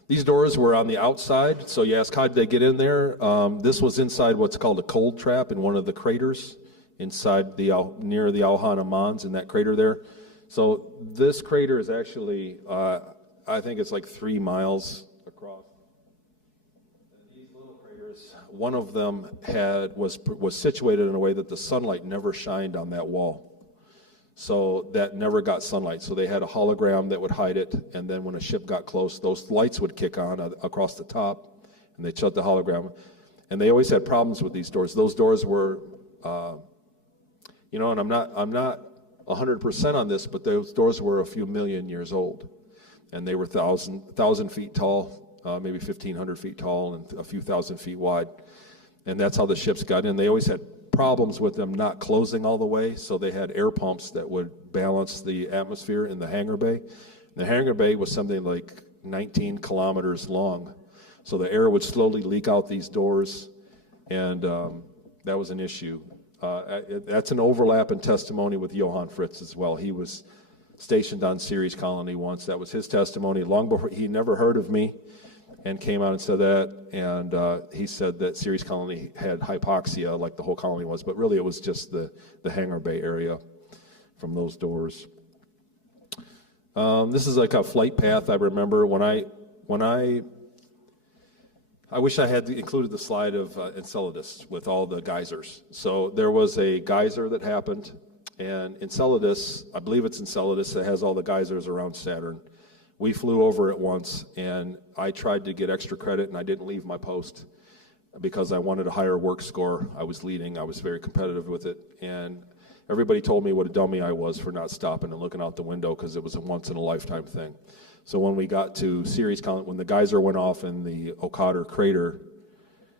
These doors were on the outside, so you ask, how did they get in there? This was inside what's called a cold trap in one of the craters inside near the Alhana Mons, in that crater there. So this crater is actually, I think it's like 3 miles across. One of them was situated in a way that the sunlight never shined on that wall. So that never got sunlight. So they had a hologram that would hide it, and then when a ship got close, those lights would kick on across the top, and they'd shut the hologram. And they always had problems with these doors. Those doors were, and I'm not 100% on this, but those doors were a few million years old, and they were 1,000 feet tall. Maybe 1,500 feet tall and a few thousand feet wide. And that's how the ships got in. They always had problems with them not closing all the way, so they had air pumps that would balance the atmosphere in the hangar bay. And the hangar bay was something like 19 kilometers long. So the air would slowly leak out these doors, and that was an issue. That's an overlap in testimony with Johann Fritz as well. He was stationed on Ceres Colony once. That was his testimony long before he never heard of me. And came out and said that, and he said that Ceres Colony had hypoxia, like the whole colony was, but really it was just the hangar bay area from those doors. This is like a flight path. I remember when I wish I had included the slide of Enceladus with all the geysers. So there was a geyser that happened, and Enceladus, I believe it's Enceladus, that has all the geysers around Saturn. We flew over it once, and I tried to get extra credit, and I didn't leave my post because I wanted a higher work score. I was leading. I was very competitive with it, and everybody told me what a dummy I was for not stopping and looking out the window because it was a once-in-a-lifetime thing. So when we got to Ceres Colony, when the geyser went off in the Okator crater,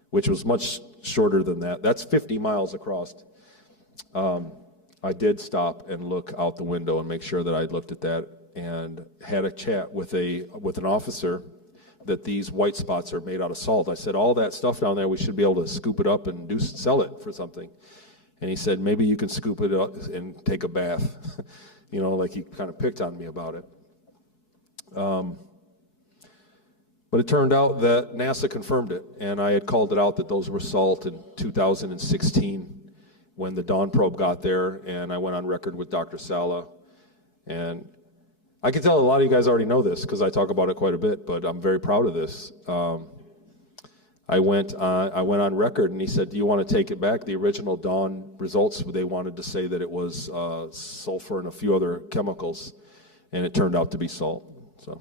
which was much shorter than that, that's 50 miles across, I did stop and look out the window and make sure that I'd looked at that, and had a chat with an officer that these white spots are made out of salt. I said, all that stuff down there, we should be able to scoop it up and sell it for something. And he said, maybe you can scoop it up and take a bath. Like he kind of picked on me about it. But it turned out that NASA confirmed it, and I had called it out that those were salt in 2016 when the Dawn probe got there, and I went on record with Dr. Sala. And I can tell a lot of you guys already know this because I talk about it quite a bit, but I'm very proud of this. I went on record, and he said, do you want to take it back? The original Dawn results, they wanted to say that it was sulfur and a few other chemicals, and it turned out to be salt. So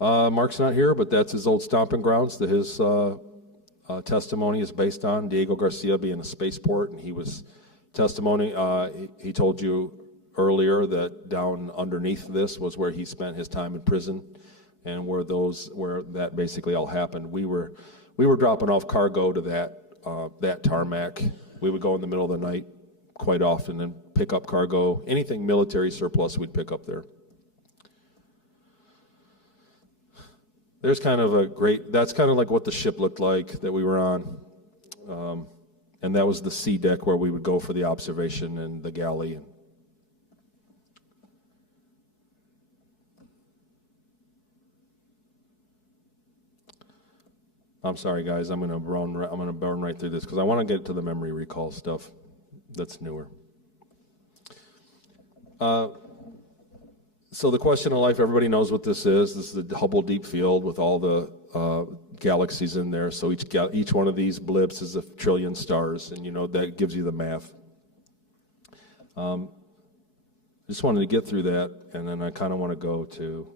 Mark's not here, but that's his old stomping grounds that his testimony is based on. Diego Garcia being a spaceport, and he was testimony. He told you earlier that down underneath this was where he spent his time in prison, and where that basically all happened. We were dropping off cargo to that tarmac. We would go in the middle of the night, quite often and pick up cargo. Anything military surplus we'd pick up there. There's kind of that's kind of like what the ship looked like that we were on. And that was the sea deck where we would go for the observation and the galley. I'm sorry, guys. I'm gonna burn right through this because I want to get to the memory recall stuff that's newer. So the question of life, everybody knows what this is. This is the Hubble Deep Field with all the galaxies in there. So each one of these blips is 1 trillion stars, and that gives you the math. I just wanted to get through that, and then I kind of want to go to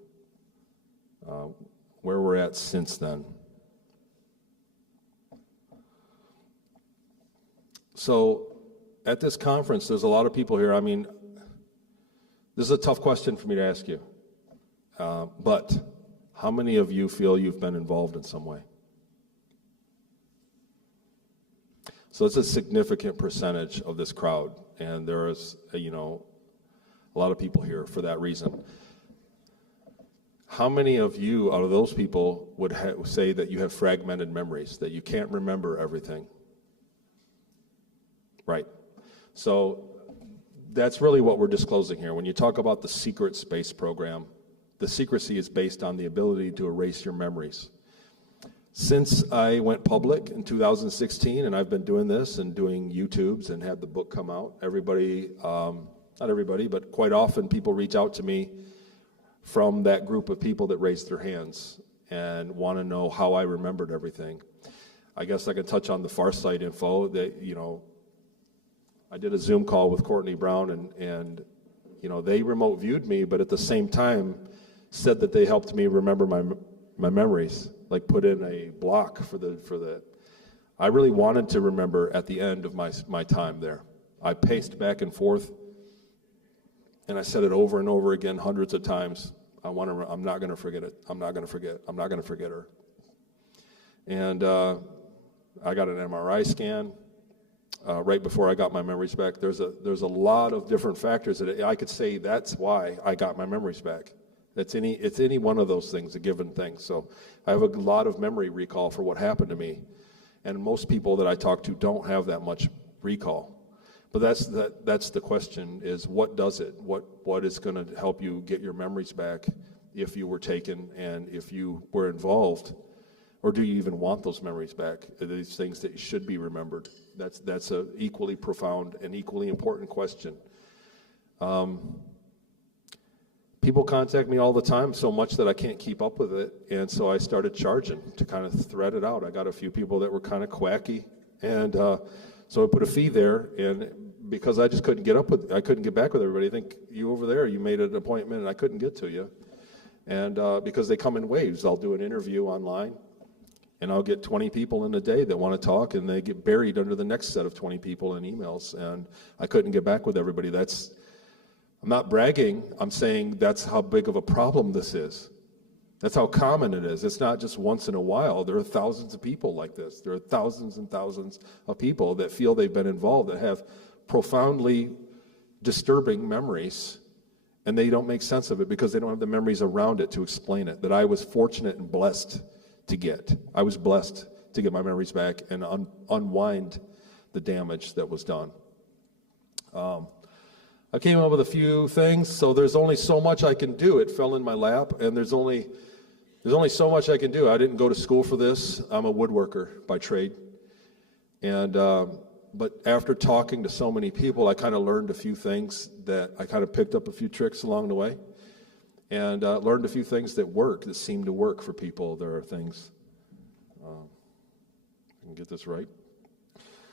where we're at since then. So at this conference, there's a lot of people here. I mean, this is a tough question for me to ask you. But how many of you feel you've been involved in some way? So it's a significant percentage of this crowd, and there is, a lot of people here for that reason. How many of you out of those people would say that you have fragmented memories, that you can't remember everything? Right. So that's really what we're disclosing here. When you talk about the secret space program, the secrecy is based on the ability to erase your memories. Since I went public in 2016, and I've been doing this and doing YouTubes and had the book come out, not everybody, but quite often people reach out to me from that group of people that raised their hands and want to know how I remembered everything. I guess I can touch on the Farsight info that, I did a Zoom call with Courtney Brown, and they remote viewed me, but at the same time said that they helped me remember my memories, like put in a block for the. I really wanted to remember at the end of my time there. I paced back and forth, and I said it over and over again, hundreds of times. I'm not going to forget it. I'm not going to forget. I'm not going to forget her. And I got an MRI scan. Right before I got my memories back. There's a lot of different factors that I could say that's why I got my memories back. It's any one of those things, a given thing. So I have a lot of memory recall for what happened to me, and most people that I talk to don't have that much recall. But that's the question: is what does it? What is going to help you get your memories back if you were taken and if you were involved? Or do you even want those memories back? Are these things that should be remembered? That's an equally profound and equally important question. People contact me all the time, so much that I can't keep up with it, and so I started charging to kind of thread it out. I got a few people that were kind of quacky, and so I put a fee there, and because I just couldn't I couldn't get back with everybody. I think you over there, you made an appointment, and I couldn't get to you. And because they come in waves, I'll do an interview online, and I'll get 20 people in a day that want to talk, and they get buried under the next set of 20 people in emails, and I couldn't get back with everybody. I'm not bragging. I'm saying that's how big of a problem this is. That's how common it is. It's not just once in a while. There are thousands of people like this. There are thousands and thousands of people that feel they've been involved, that have profoundly disturbing memories, and they don't make sense of it because they don't have the memories around it to explain it, that I was fortunate and blessed to get. I was blessed to get my memories back and unwind the damage that was done. I came up with a few things, so there's only so much I can do. It fell in my lap, and there's only so much I can do. I didn't go to school for this. I'm a woodworker by trade. And but after talking to so many people, I kind of learned a few things that I kind of picked up a few tricks along the way, and learned a few things that seem to work for people. There are things, I can get this right.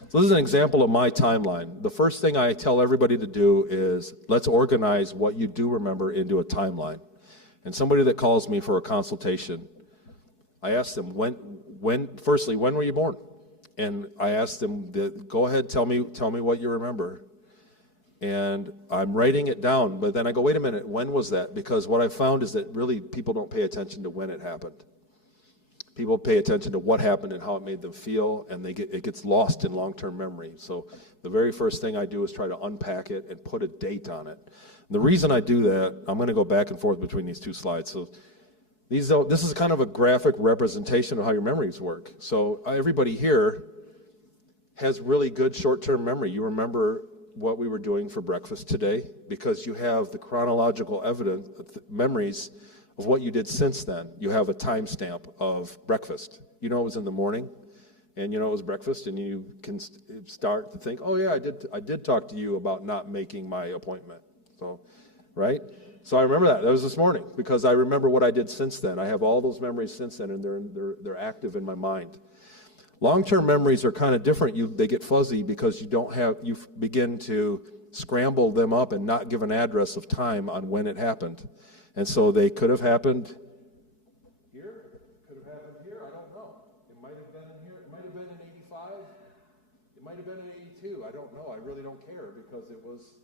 So this is an example of my timeline. The first thing I tell everybody to do is let's organize what you do remember into a timeline. And somebody that calls me for a consultation, I ask them, firstly, when were you born? And I ask them, go ahead, tell me what you remember. And I'm writing it down, but then I go, wait a minute, when was that? Because what I've found is that really people don't pay attention to when it happened. People pay attention to what happened and how it made them feel, and it gets lost in long-term memory. So the very first thing I do is try to unpack it and put a date on it. And the reason I do that, I'm going to go back and forth between these two slides. So this is kind of a graphic representation of how your memories work. So everybody here has really good short-term memory. You remember what we were doing for breakfast today because you have the chronological evidence, memories of what you did since then. You have a timestamp of breakfast. You know it was in the morning, and you know it was breakfast, and you can start to think, oh yeah, I did talk to you about not making my appointment. So, right? So I remember that. That was this morning because I remember what I did since then. I have all those memories since then, and they're active in my mind. Long-term memories are kind of different. They get fuzzy because you begin to scramble them up and not give an address of time on when it happened. And so they could have happened here, could have happened here, I don't know. It might have been in here, it might have been in 85, it might have been in 82, I don't know. I really don't care because it was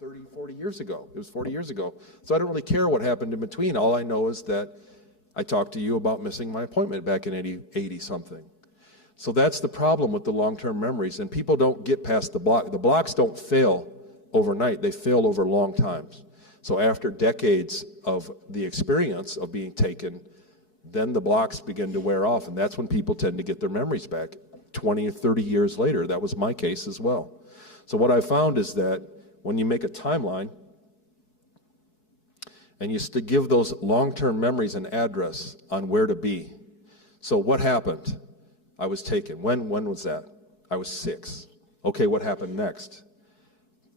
30, 40 years ago. It was 40 years ago. So I don't really care what happened in between. All I know is that I talked to you about missing my appointment back in 80 something. So that's the problem with the long-term memories, and people don't get past the block. The blocks don't fail overnight. They fail over long times. So after decades of the experience of being taken, then the blocks begin to wear off, and that's when people tend to get their memories back 20 or 30 years later. That was my case as well. So what I found is that when you make a timeline and you give those long-term memories an address on where to be. So what happened? I was taken. When was that? I was 6. Okay, what happened next?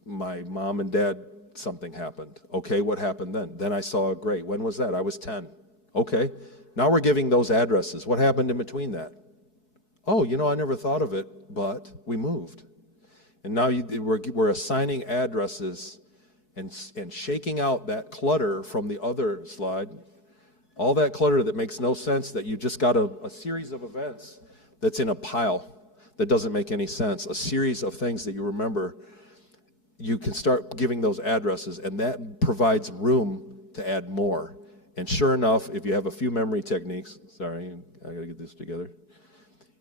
My mom and dad, something happened. Okay, what happened then? Then I saw a gray. When was that? I was 10. Okay, now we're giving those addresses. What happened in between that? Oh, I never thought of it, but we moved. And now we're assigning addresses and shaking out that clutter from the other slide, all that clutter that makes no sense, that you just got a series of events that's in a pile that doesn't make any sense, a series of things that you remember. You can start giving those addresses, and that provides room to add more. And sure enough, if you have a few memory techniques, sorry, I gotta get this together.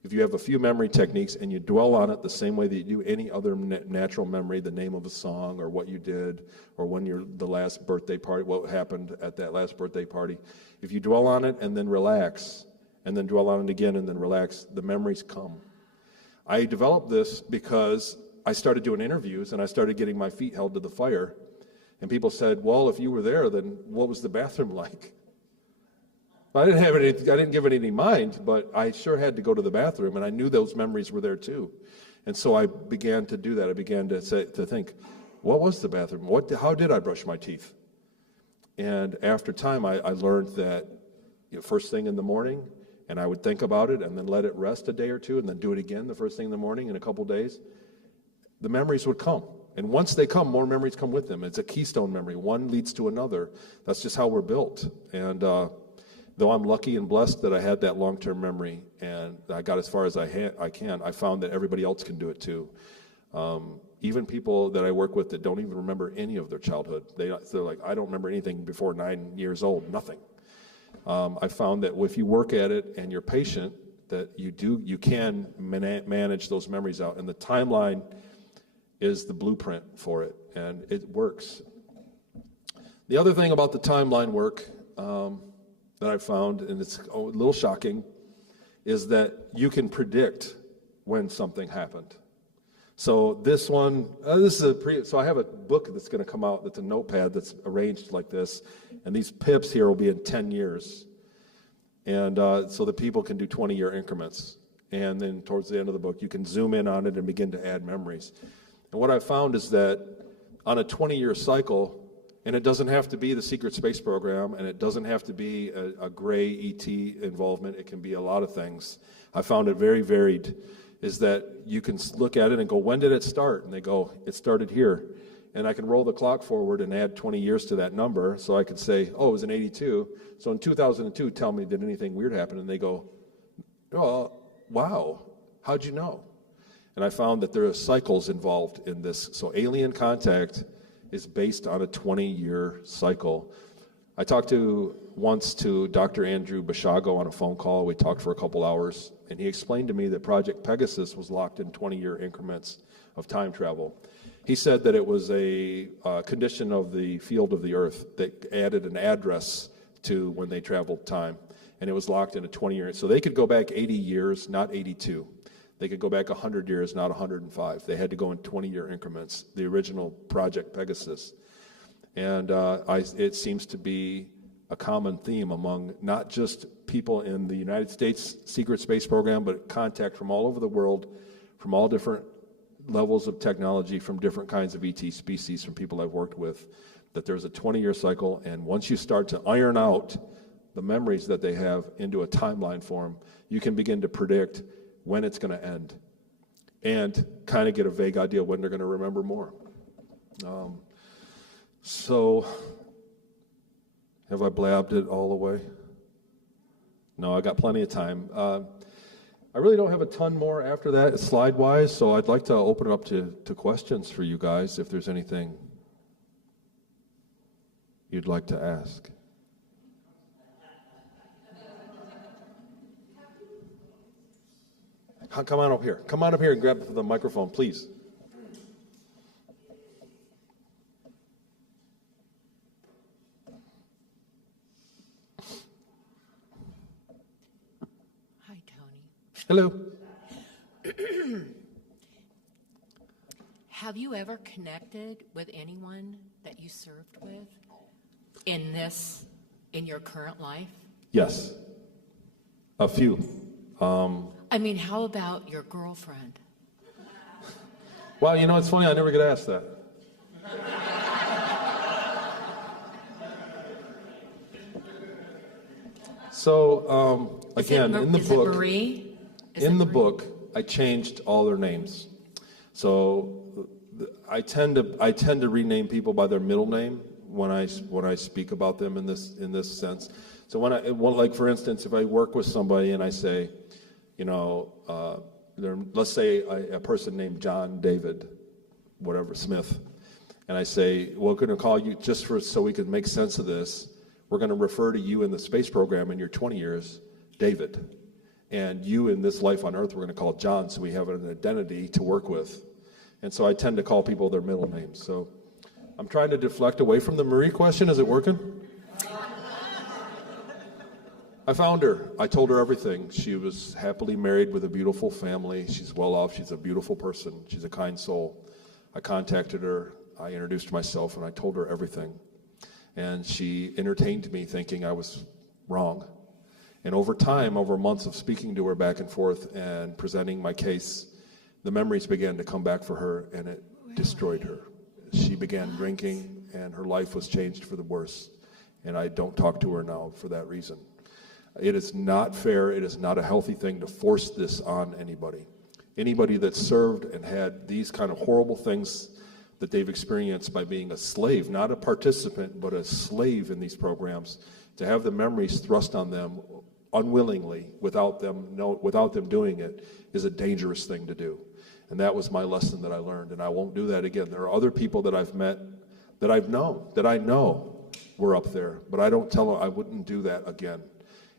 If you have a few memory techniques and you dwell on it the same way that you do any other natural memory, the name of a song or what you did, or the last birthday party, what happened at that last birthday party, if you dwell on it and then relax, and then dwell on it again and then relax, the memories come. I developed this because I started doing interviews and I started getting my feet held to the fire. And people said, well, if you were there, then what was the bathroom like? I didn't give it any mind, but I sure had to go to the bathroom, and I knew those memories were there too. And so I began to do that. I began to think, what was the bathroom? How did I brush my teeth? And after time, I learned that first thing in the morning, and I would think about it and then let it rest a day or two and then do it again the first thing in the morning in a couple days. The memories would come. And once they come, more memories come with them. It's a keystone memory. One leads to another. That's just how we're built. And though I'm lucky and blessed that I had that long-term memory and I got as far as I can, I found that everybody else can do it too. Even people that I work with that don't even remember any of their childhood. They're like, I don't remember anything before 9 years old, nothing. I found that if you work at it and you're patient, that you can manage those memories out. And the timeline is the blueprint for it, and it works. The other thing about the timeline work that I found, and it's a little shocking, is that you can predict when something happened. So this one, so I have a book that's going to come out that's a notepad that's arranged like this, and these pips here will be in 10 years. And so that people can do 20-year increments. And then towards the end of the book, you can zoom in on it and begin to add memories. And what I found is that on a 20-year cycle, and it doesn't have to be the secret space program, and it doesn't have to be a gray ET involvement. It can be a lot of things. I found it very varied, is that you can look at it and go, when did it start? And they go, it started here. And I can roll the clock forward and add 20 years to that number, so I could say, oh, it was in 82. So in 2002, tell me, did anything weird happen? And they go, oh, wow, how'd you know? And I found that there are cycles involved in this. So alien contact is based on a 20-year cycle. I talked once to Dr. Andrew Bashago on a phone call. We talked for a couple hours, and he explained to me that Project Pegasus was locked in 20-year increments of time travel. He said that it was a condition of the field of the Earth that added an address to when they traveled time, and it was locked into 20 years. So they could go back 80 years, not 82. They could go back 100 years, not 105. They had to go in 20-year increments, the original Project Pegasus. And it seems to be a common theme among not just people in the United States Secret Space Program, but contact from all over the world, from all different levels of technology, from different kinds of ET species, from people I've worked with, that there's a 20-year cycle, and once you start to iron out the memories that they have into a timeline form, you can begin to predict when it's going to end and kind of get a vague idea when they're going to remember more. So, have I blabbed it all away? No, I got plenty of time. I really don't have a ton more after that slide-wise, so I'd like to open it up to questions for you guys if there's anything you'd like to ask. Come on up here. Come on up here and grab the microphone, please. Hi, Tony. Hello. Have you ever connected with anyone that you served with in your current life? Yes. A few. I mean, how about your girlfriend? Well, you know, it's funny, I never get asked that. So, again, in the book, Marie? in the book, I changed all their names. So, I tend to rename people by their middle name when I speak about them in this sense. So like for instance, if I work with somebody and I say, you know, let's say a person named John David, whatever, Smith, and I say, well, we're going to call you so we can make sense of this. We're going to refer to you in the space program in your 20 years, David, and you in this life on Earth, we're going to call John, so we have an identity to work with. And so I tend to call people their middle names. So I'm trying to deflect away from the Marie question. Is it working? I found her. I told her everything. She was happily married with a beautiful family. She's well off. She's a beautiful person. She's a kind soul. I contacted her. I introduced myself, and I told her everything. And she entertained me thinking I was wrong. And over time, over months of speaking to her back and forth and presenting my case, the memories began to come back for her, and it destroyed her. She began drinking, and her life was changed for the worse. And I don't talk to her now for that reason. It is not fair. It is not a healthy thing to force this on anybody. Anybody that served and had these kind of horrible things that they've experienced by being a slave, not a participant, but a slave in these programs, to have the memories thrust on them unwillingly without them doing it is a dangerous thing to do. And that was my lesson that I learned, and I won't do that again. There are other people that I've met, that I know were up there, but I don't tell them I wouldn't do that again.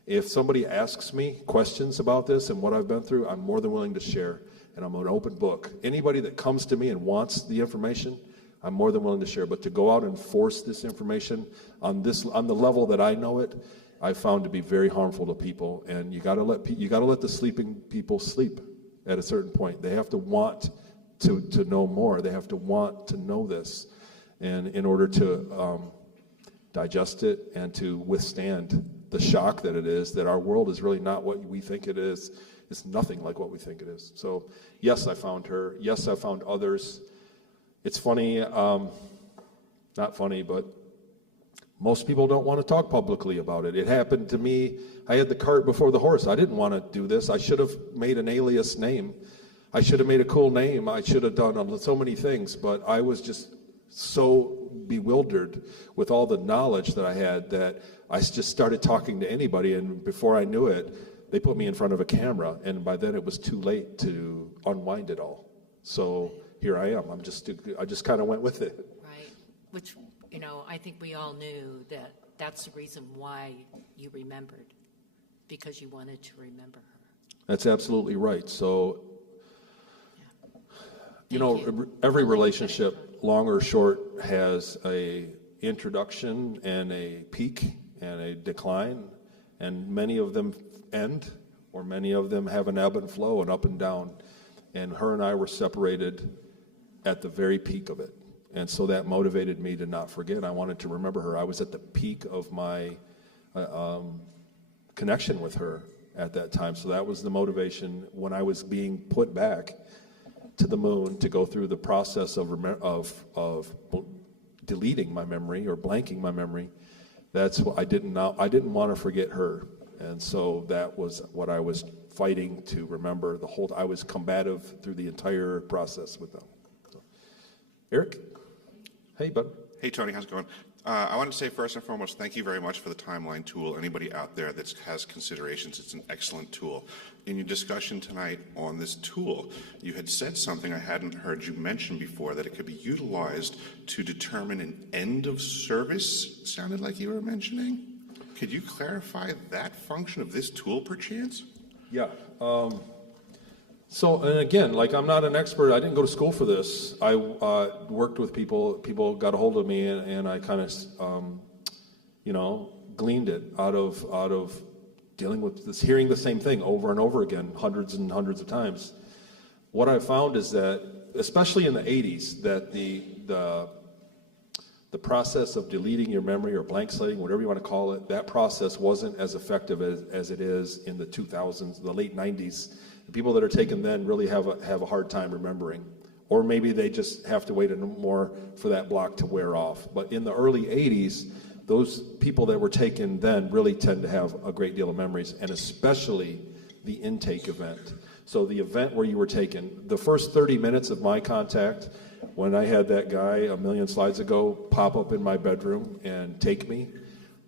If somebody asks me questions about this and what I've been through, I'm more than willing to share, and I'm an open book. Anybody that comes to me and wants the information, I'm more than willing to share. But to go out and force this information on the level that I know it, I found to be very harmful to people. And you got to let the sleeping people sleep at a certain point. They have to want to know more. They have to want to know this, and in order to digest it and to withstand the shock that it is, that our world is really not what we think it is. It's nothing like what we think it is. So, yes, I found her. Yes, I found others. It's funny, not funny, but most people don't want to talk publicly about it. It happened to me. I had the cart before the horse. I didn't want to do this. I should have made an alias name. I should have made a cool name. I should have done so many things, but I was just so bewildered with all the knowledge that I had that I just started talking to anybody, and before I knew it, they put me in front of a camera, and by then it was too late to unwind it all. So here I am. I just kind of went with it. Right. Which, I think we all knew that that's the reason why you remembered, because you wanted to remember her. That's absolutely right. So, you Thank know, you. every relationship, long or short, has a introduction and a peak and a decline, and many of them end, or many of them have an ebb and flow, and up and down. And her and I were separated at the very peak of it. And so that motivated me to not forget. I wanted to remember her. I was at the peak of my connection with her at that time. So that was the motivation when I was being put back to the moon to go through the process of deleting my memory or blanking my memory. That's what I didn't want to forget her. And so that was what I was fighting to remember. I was combative through the entire process with them. So, Eric? Hey, bud. Hey, Tony, how's it going? I want to say first and foremost, thank you very much for the timeline tool. Anybody out there that has considerations, it's an excellent tool. In your discussion tonight on this tool, you had said something I hadn't heard you mention before, that it could be utilized to determine an end of service, sounded like you were mentioning. Could you clarify that function of this tool, perchance? Yeah. So, and again, like, I'm not an expert. I didn't go to school for this. I worked with people. People got a hold of me, and I kind of, gleaned it out of dealing with this, hearing the same thing over and over again, hundreds and hundreds of times. What I found is that, especially in the 80s, that the process of deleting your memory or blank slating, whatever you want to call it, that process wasn't as effective as it is in the 2000s, the late 90s. The people that are taken then really have a hard time remembering. Or maybe they just have to wait more for that block to wear off. But in the early 80s, those people that were taken then really tend to have a great deal of memories, and especially the intake event. So the event where you were taken, the first 30 minutes of my contact, when I had that guy a million slides ago pop up in my bedroom and take me,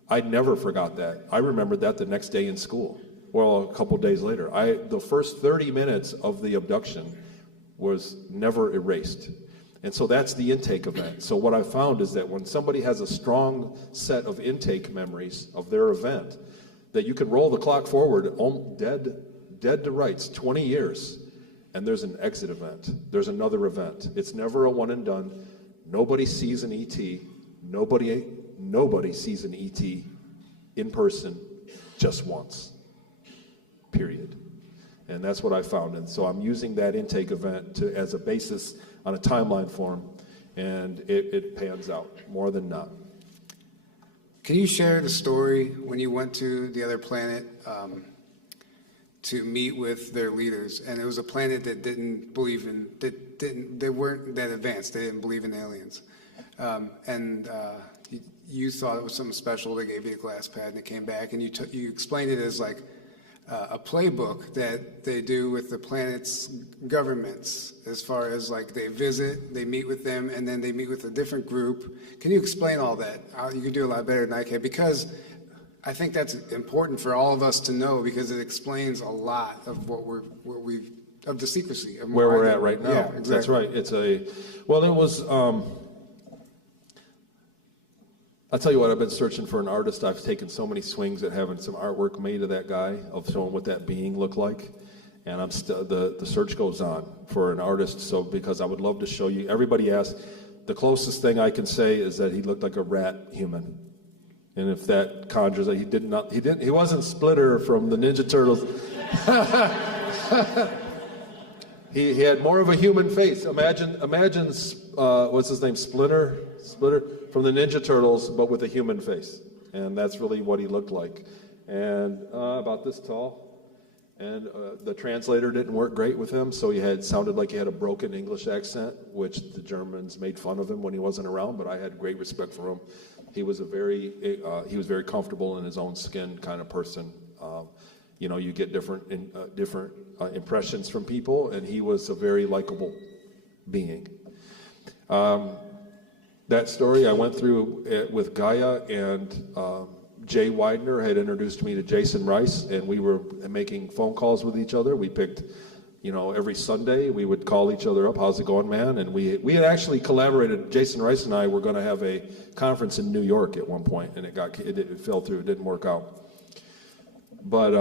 I never forgot that. I remembered that the next day in school. Well, a couple days later. The first 30 minutes of the abduction was never erased. And so that's the intake event. So what I found is that when somebody has a strong set of intake memories of their event, that you can roll the clock forward dead to rights, 20 years, and there's an exit event. There's another event. It's never a one and done. Nobody sees an ET. Nobody sees an ET in person just once. Period. And that's what I found. And so I'm using that intake event as a basis on a timeline form, and it pans out more than not. Can you share the story when you went to the other planet to meet with their leaders? And it was a planet that didn't believe in, they weren't that advanced. They didn't believe in aliens. You thought it was something special. They gave you a glass pad and it came back, and you explained it as like a playbook that they do with the planet's governments, as far as like they visit, they meet with them, and then they meet with a different group. Can you explain all that? You can do a lot better than I can, because I think that's important for all of us to know, because it explains a lot of of the secrecy of where we're at right now. Yeah, exactly. That's right. It was. I'll tell you what, I've been searching for an artist. I've taken so many swings at having some artwork made of that guy, of showing what that being looked like. And I'm still, the search goes on for an artist, so because I would love to show you. Everybody asks, the closest thing I can say is that he looked like a rat human. And if that conjures that, he wasn't Splitter from the Ninja Turtles. He had more of a human face. Imagine, what's his name, Splinter from the Ninja Turtles, but with a human face. And that's really what he looked like. And about this tall. And the translator didn't work great with him, so sounded like he had a broken English accent, which the Germans made fun of him when he wasn't around, but I had great respect for him. He was he was very comfortable in his own skin kind of person. You get different impressions from people, and he was a very likable being. That story I went through with Gaia, and Jay Widener had introduced me to Jason Rice, and we were making phone calls with each other. We picked You know, every Sunday we would call each other up, how's it going, man? And we had actually collaborated, Jason Rice and I were going to have a conference in New York at one point, and it fell through, it didn't work out. But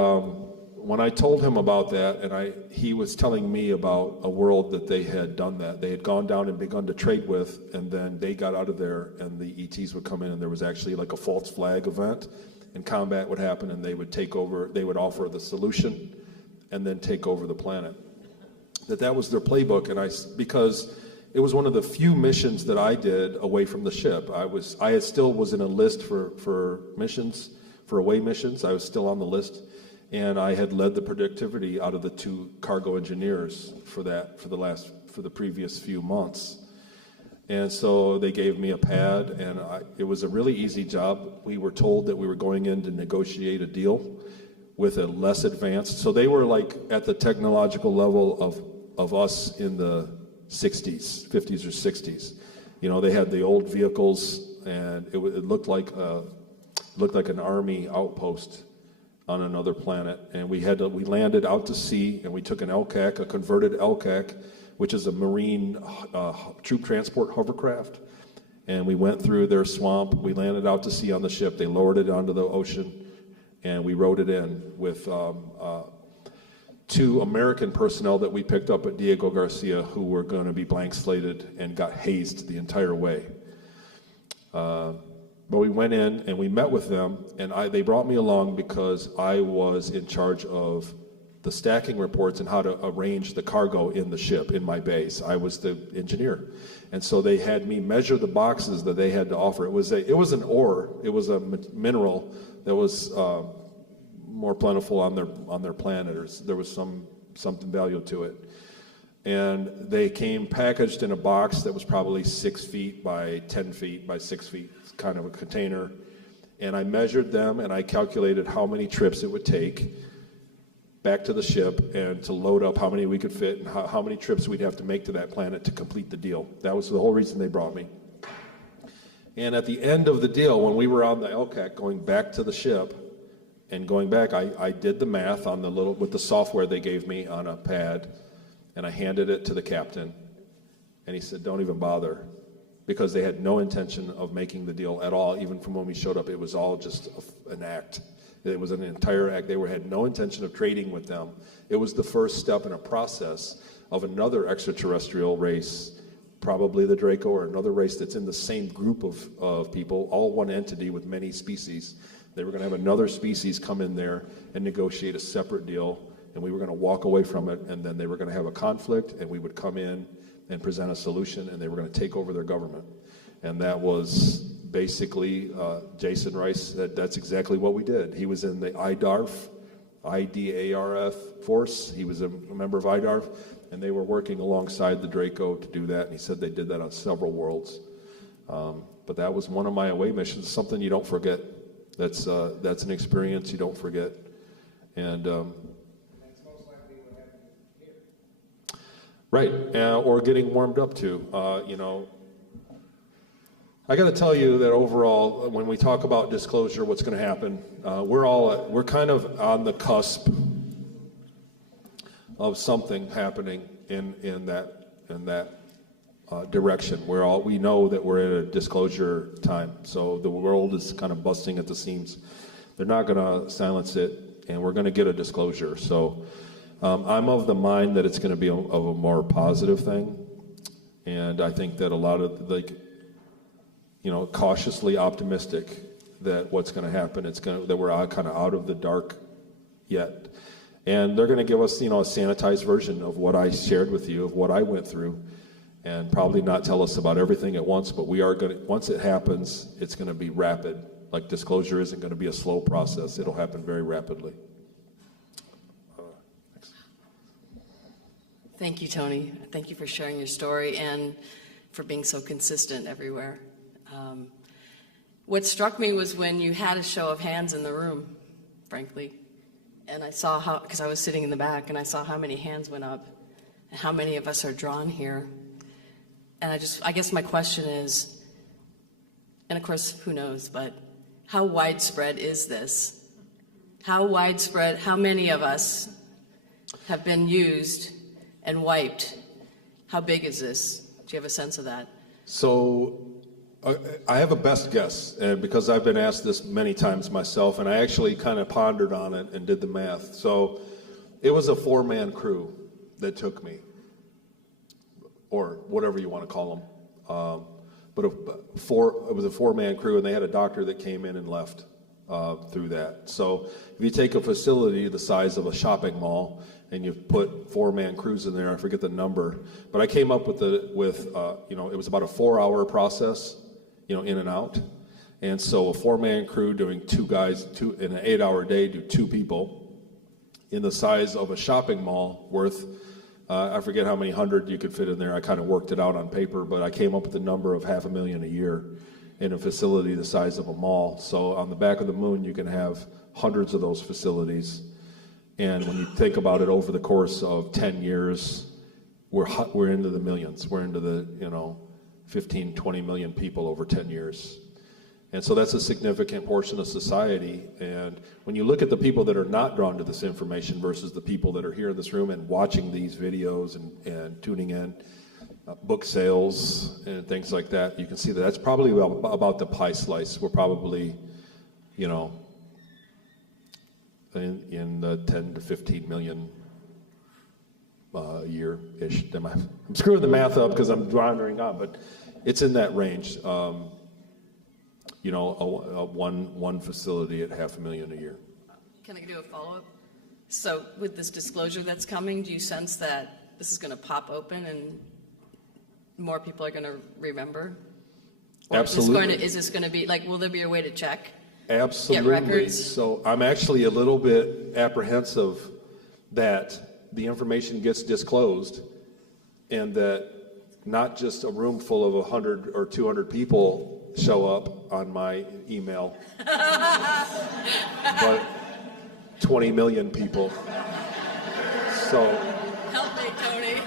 when I told him about that, and he was telling me about a world that they had done that. They had gone down and begun to trade with, and then they got out of there, and the ETs would come in, and there was actually like a false flag event, and combat would happen, and they would take over, they would offer the solution, and then take over the planet. That was their playbook, and because it was one of the few missions that I did away from the ship. I still was in a list for missions, for away missions. I was still on the list, and I had led the productivity out of the 2 cargo engineers for the previous few months. And so they gave me a pad, and it was a really easy job. We were told that we were going in to negotiate a deal with a less advanced. So they were like at the technological level of us in the 60s, 50s or 60s. You know, they had the old vehicles, and it looked like an army outpost on another planet. And we landed out to sea, and we took an LCAC, a converted LCAC, which is a marine troop transport hovercraft. And we went through their swamp. We landed out to sea on the ship. They lowered it onto the ocean, and we rode it in with 2 American personnel that we picked up at Diego Garcia, who were going to be blank slated and got hazed the entire way. But we went in and we met with them, and they brought me along because I was in charge of the stacking reports and how to arrange the cargo in the ship, in my base. I was the engineer. And so they had me measure the boxes that they had to offer. It was an ore, it was a mineral that was more plentiful on their planet, or there was something value to it. And they came packaged in a box that was probably 6 feet by 10 feet by 6 feet, kind of a container. And I measured them, and I calculated how many trips it would take back to the ship and to load up how many we could fit and how many trips we'd have to make to that planet to complete the deal. That was the whole reason they brought me. And at the end of the deal, when we were on the LCAC going back to the ship and going back, I did the math on with the software they gave me on a pad, and I handed it to the captain, and he said, don't even bother, because they had no intention of making the deal at all. Even from when we showed up, it was all just an act. It was an entire act. They had no intention of trading with them. It was the first step in a process of another extraterrestrial race, probably the Draco, or another race that's in the same group of people, all one entity with many species. They were going to have another species come in there and negotiate a separate deal, and we were going to walk away from it, and then they were going to have a conflict, and we would come in and present a solution, and they were going to take over their government. And that was basically, Jason Rice said that's exactly what we did. He was in the IDARF force. He was a member of IDARF, and they were working alongside the Draco to do that, and he said they did that on several worlds. But that was one of my away missions, something you don't forget. That's an experience you don't forget. And That's most likely what happened here. right, or getting warmed up to. I got to tell you that overall, when we talk about disclosure, what's going to happen, we're kind of on the cusp of something happening in that direction. We know that we're at a disclosure time, so the world is kind of busting at the seams. They're not going to silence it, and we're going to get a disclosure. So I'm of the mind that it's going to be of a more positive thing, and I think that a lot of cautiously optimistic that what's going to happen. That we're kind of out of the dark yet, and they're going to give us a sanitized version of what I shared with you, of what I went through. And probably not tell us about everything at once, but we are going to, once it happens, it's going to be rapid. Like disclosure isn't going to be a slow process. It'll happen very rapidly. Thanks. Thank you, Tony. Thank you for sharing your story and for being so consistent everywhere. What struck me was when you had a show of hands in the room, frankly, and I saw how, because I was sitting in the back, and I saw how many hands went up and how many of us are drawn here. And I guess my question is, and of course, who knows, but how widespread is this? How widespread, how many of us have been used and wiped. How big is this? Do you have a sense of that? So I have a best guess, and because I've been asked this many times myself, and I actually kind of pondered on it and did the math. So it was a 4-man crew that took me, or whatever you want to call them. But it was a 4-man crew, and they had a doctor that came in and left through that. So if you take a facility the size of a shopping mall and you put 4-man crews in there, I forget the number, but I came up with it was about a 4-hour process, in and out. And so a 4-man crew doing two guys, in an 8-hour day, do 2 people in the size of a shopping mall worth, I forget how many hundred you could fit in there. I kind of worked it out on paper, but I came up with the number of $500,000 a year in a facility the size of a mall. So on the back of the moon, you can have hundreds of those facilities. And when you think about it over the course of 10 years, we're into the millions. We're into the, 15, 20 million people over 10 years. And so that's a significant portion of society. And when you look at the people that are not drawn to this information versus the people that are here in this room and watching these videos and tuning in, book sales and things like that, you can see that that's probably about the pie slice. We're probably, in the 10 to 15 million a year-ish. I'm screwing the math up because I'm wandering on, but it's in that range. One facility at $500,000 a year. Can I do a follow-up? So with this disclosure that's coming, do you sense that this is going to pop open and more people are going to remember? Or Absolutely. Is this going to be, will there be a way to check? Absolutely. Get records? So I'm actually a little bit apprehensive that the information gets disclosed and that not just a room full of 100 or 200 people show up on my email, but 20 million people. So Help me, Tony.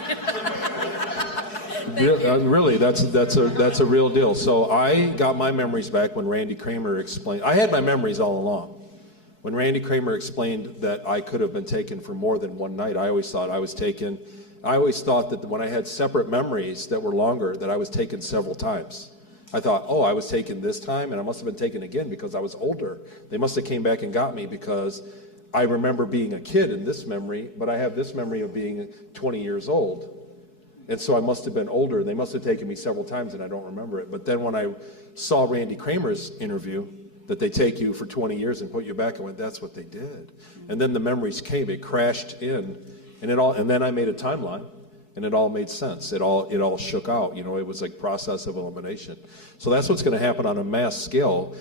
really, that's a real deal. So I got my memories back when Randy Kramer explained. I had my memories all along. When Randy Kramer explained that I could have been taken for more than one night, I always thought I was taken. I always thought that when I had separate memories that were longer, that I was taken several times. I thought, I was taken this time, and I must have been taken again because I was older. They must have came back and got me because I remember being a kid in this memory, but I have this memory of being 20 years old. And so I must have been older. They must have taken me several times, and I don't remember it. But then when I saw Randy Kramer's interview, that they take you for 20 years and put you back, I went, that's what they did. And then the memories came. It crashed in, and then I made a timeline. And it all made sense. It all shook out. It was like process of elimination. So that's what's going to happen on a mass scale.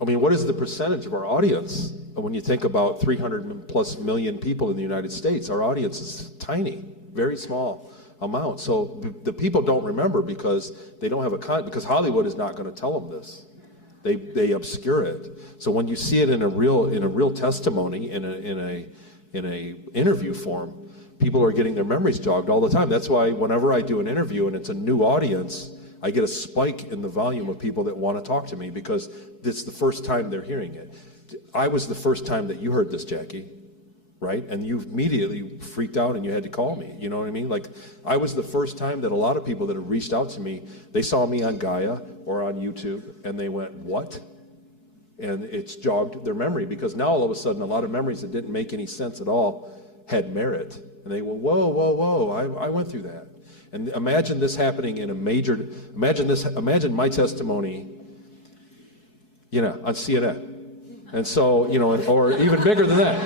I mean, what is the percentage of our audience? When you think about 300 plus million people in the United States, our audience is tiny, very small amount. So the people don't remember because they don't have because Hollywood is not going to tell them this. They obscure it. So when you see it in a real testimony, in a interview form, people are getting their memories jogged all the time. That's why whenever I do an interview and it's a new audience, I get a spike in the volume of people that want to talk to me because it's the first time they're hearing it. I was the first time that you heard this, Jackie, right? And you immediately freaked out and you had to call me. You know what I mean? I was the first time that a lot of people that have reached out to me, they saw me on Gaia or on YouTube and they went, what? And it's jogged their memory because now all of a sudden a lot of memories that didn't make any sense at all had merit. And they went, whoa, I went through that. And imagine this happening in imagine my testimony, on CNN. And so, or even bigger than that.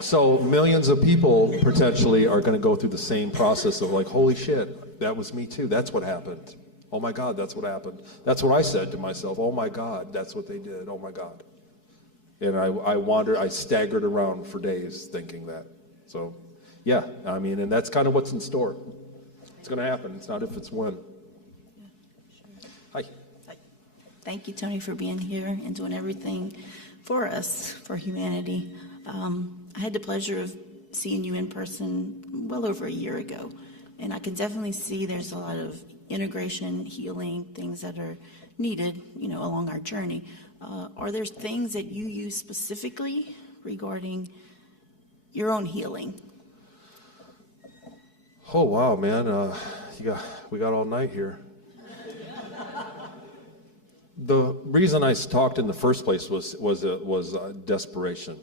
So millions of people potentially are going to go through the same process of holy shit, that was me too. That's what happened. Oh my God, that's what happened. That's what I said to myself. Oh my God, that's what they did. Oh my God. And I staggered around for days thinking that. So, yeah, and that's kind of what's in store. It's going to happen. It's not if, it's when. Yeah, sure. Hi. Hi. Thank you, Tony, for being here and doing everything for us, for humanity. I had the pleasure of seeing you in person well over a year ago, and I can definitely see there's a lot of integration, healing, things that are needed, along our journey. Are there things that you use specifically regarding your own healing? Oh, wow, man. We got all night here. The reason I talked in the first place was desperation.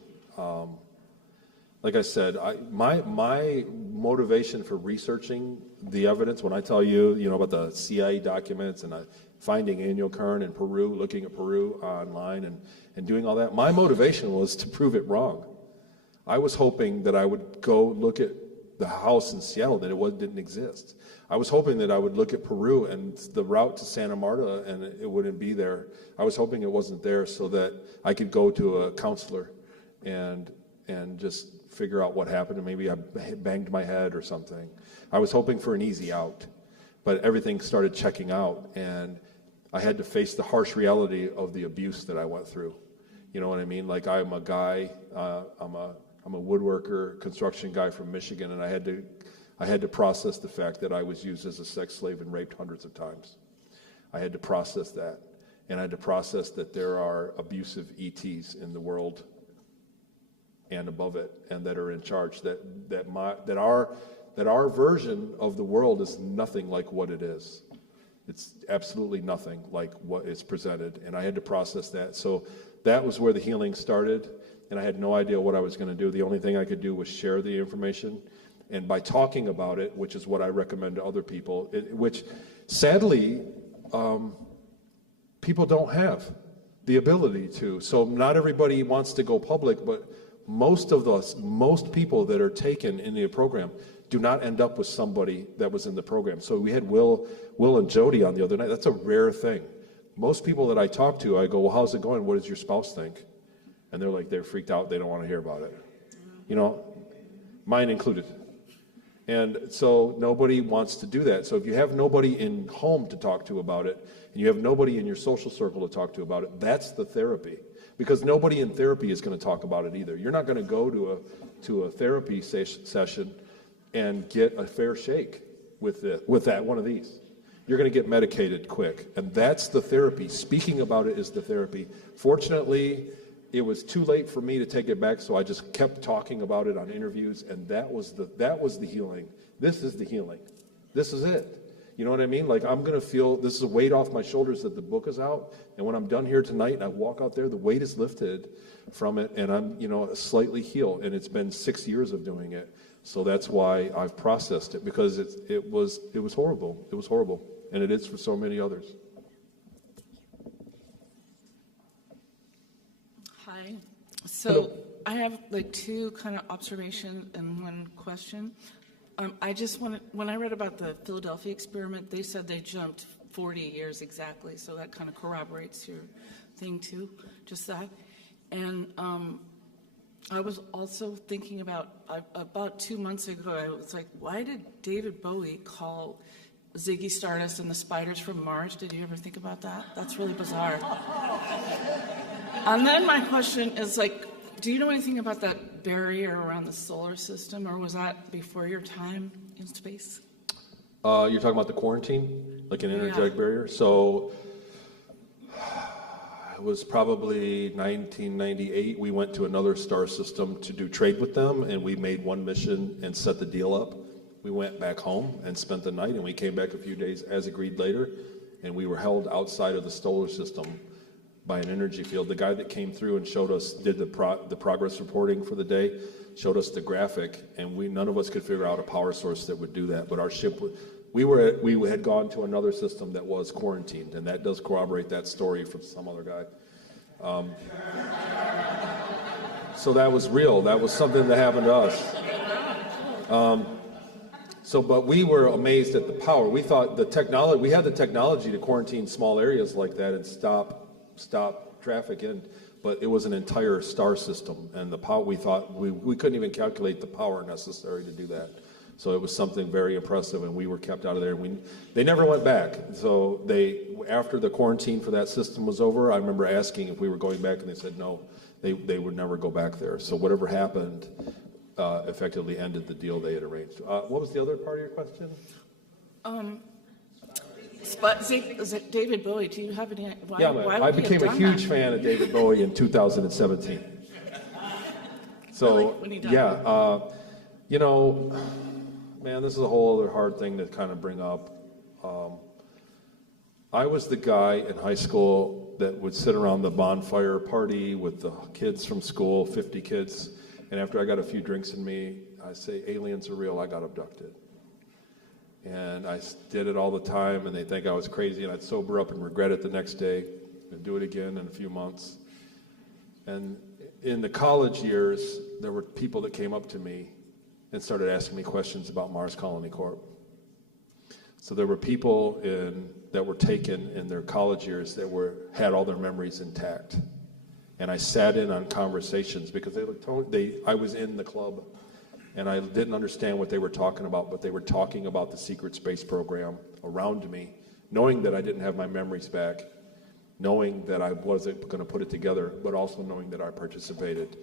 Like I said, my motivation for researching the evidence, when I tell you, about the CIA documents and finding Ennio Kern in Peru, looking at Peru online and doing all that, my motivation was to prove it wrong. I was hoping that I would go look at the house in Seattle, that it didn't exist. I was hoping that I would look at Peru and the route to Santa Marta and it wouldn't be there. I was hoping it wasn't there so that I could go to a counselor and just figure out what happened, and maybe I banged my head or something. I was hoping for an easy out, but everything started checking out, and I had to face the harsh reality of the abuse that I went through. You know what I mean? Like, I'm a guy, I'm a woodworker, construction guy from Michigan, and I had to process the fact that I was used as a sex slave and raped hundreds of times. I had to process that, and I had to process that there are abusive ETs in the world and above it, and that are in charge. That our version of the world is nothing like what it is. It's absolutely nothing like what is presented, and I had to process that. So that was where the healing started, and I had no idea what I was going to do. The only thing I could do was share the information, and by talking about it, which is what I recommend to other people, which sadly people don't have the ability to. So not everybody wants to go public, but most people that are taken in the program do not end up with somebody that was in the program. So we had Will and Jody on the other night. That's a rare thing. Most people that I talk to, I go, well, how's it going? What does your spouse think? And they're freaked out. They don't want to hear about it. Mine included. And so nobody wants to do that. So if you have nobody in home to talk to about it, and you have nobody in your social circle to talk to about it, that's the therapy. Because nobody in therapy is going to talk about it either. You're not going to go to a therapy session and get a fair shake with one of these. You're going to get medicated quick, and that's the therapy. Speaking about it is the therapy. Fortunately, it was too late for me to take it back, so I just kept talking about it on interviews, and that was the healing. This is the healing. This is it. You know what I mean? Like, I'm going to feel, this is a weight off my shoulders that the book is out, and when I'm done here tonight and I walk out there, the weight is lifted from it, and I'm, slightly healed, and it's been 6 years of doing it. So that's why I've processed it, because it was horrible. It was horrible, and it is for so many others. Hi. So I have like two kind of observations and one question. I just wanted, when I read about the Philadelphia experiment, they said they jumped 40 years exactly, so that kind of corroborates your thing too, just that. And I was also thinking about 2 months ago, I was like, why did David Bowie call Ziggy Stardust and the Spiders from Mars? Did you ever think about that? That's really bizarre. And then my question is, like, do you know anything about that barrier around the solar system, or was that before your time in space? You're talking about the quarantine, like an energetic barrier? So it was probably 1998. We went to another star system to do trade with them, and we made one mission and set the deal up. We went back home and spent the night, and we came back a few days as agreed later, and we were held outside of the solar system by an energy field. The guy that came through and showed us, did the progress reporting for the day, showed us the graphic, and none of us could figure out a power source that would do that. But our ship, we had gone to another system that was quarantined, and that does corroborate that story from some other guy. So that was real. That was something that happened to us. But we were amazed at the power. We thought we had the technology to quarantine small areas like that and stop traffic in, but it was an entire star system, and the power, we thought we couldn't even calculate the power necessary to do that. So it was something very impressive, and we were kept out of there. They never went back. So after the quarantine for that system was over, I remember asking if we were going back, and they said no, they would never go back there. So whatever happened effectively ended the deal they had arranged. What was the other part of your question? But David Bowie, do you have any? I became a huge fan of David Bowie in 2017. So really? When he died? Man, this is a whole other hard thing to kind of bring up. I was the guy in high school that would sit around the bonfire party with the kids from school, 50 kids, and after I got a few drinks in me, I say, aliens are real, I got abducted. And I did it all the time, and they think I was crazy, and I'd sober up and regret it the next day, and do it again in a few months. And in the college years, there were people that came up to me and started asking me questions about Mars Colony Corp. So there were people that were taken in their college years that had all their memories intact. And I sat in on conversations because I was in the club, and I didn't understand what they were talking about, but they were talking about the secret space program around me, knowing that I didn't have my memories back, knowing that I wasn't going to put it together, but also knowing that I participated.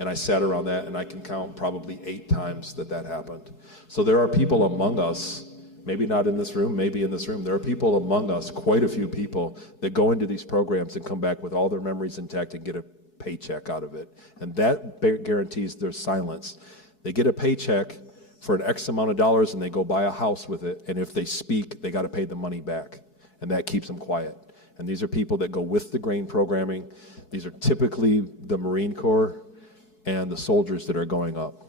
And I sat around that, and I can count probably 8 times that happened. So there are people among us, maybe not in this room, maybe in this room, there are people among us, quite a few people, that go into these programs and come back with all their memories intact and get a paycheck out of it. And that guarantees their silence. They get a paycheck for an X amount of dollars, and they go buy a house with it, and if they speak, they got to pay the money back, and that keeps them quiet. And these are people that go with the grain programming. These are typically the Marine Corps and the soldiers that are going up.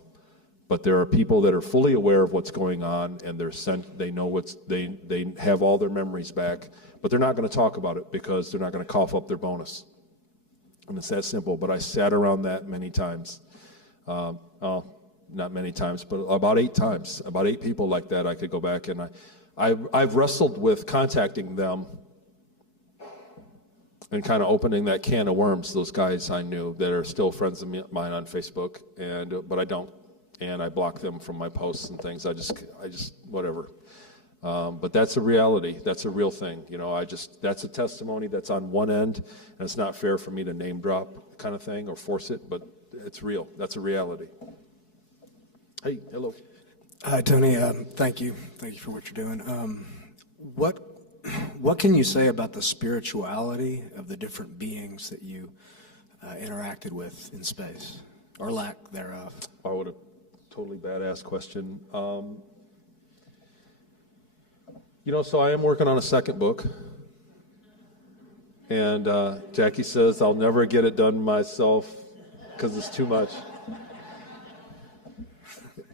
But there are people that are fully aware of what's going on, and they know they have all their memories back, but they're not going to talk about it because they're not going to cough up their bonus. And it's that simple. But I sat around that many times. Not many times, but about 8 times. About 8 people like that I could go back, and I've wrestled with contacting them and kind of opening that can of worms. Those guys I knew that are still friends of mine on Facebook, but I don't. And I block them from my posts and things. I just whatever. But that's a reality. That's a real thing. You know, that's a testimony that's on one end, and it's not fair for me to name drop kind of thing or force it, but it's real. That's a reality. Hey, hello. Hi, Tony. Thank you. Thank you for what you're doing. What can you say about the spirituality of the different beings that you interacted with in space, or lack thereof? What a totally badass question. So I am working on a second book, and Jackie says I'll never get it done myself because it's too much.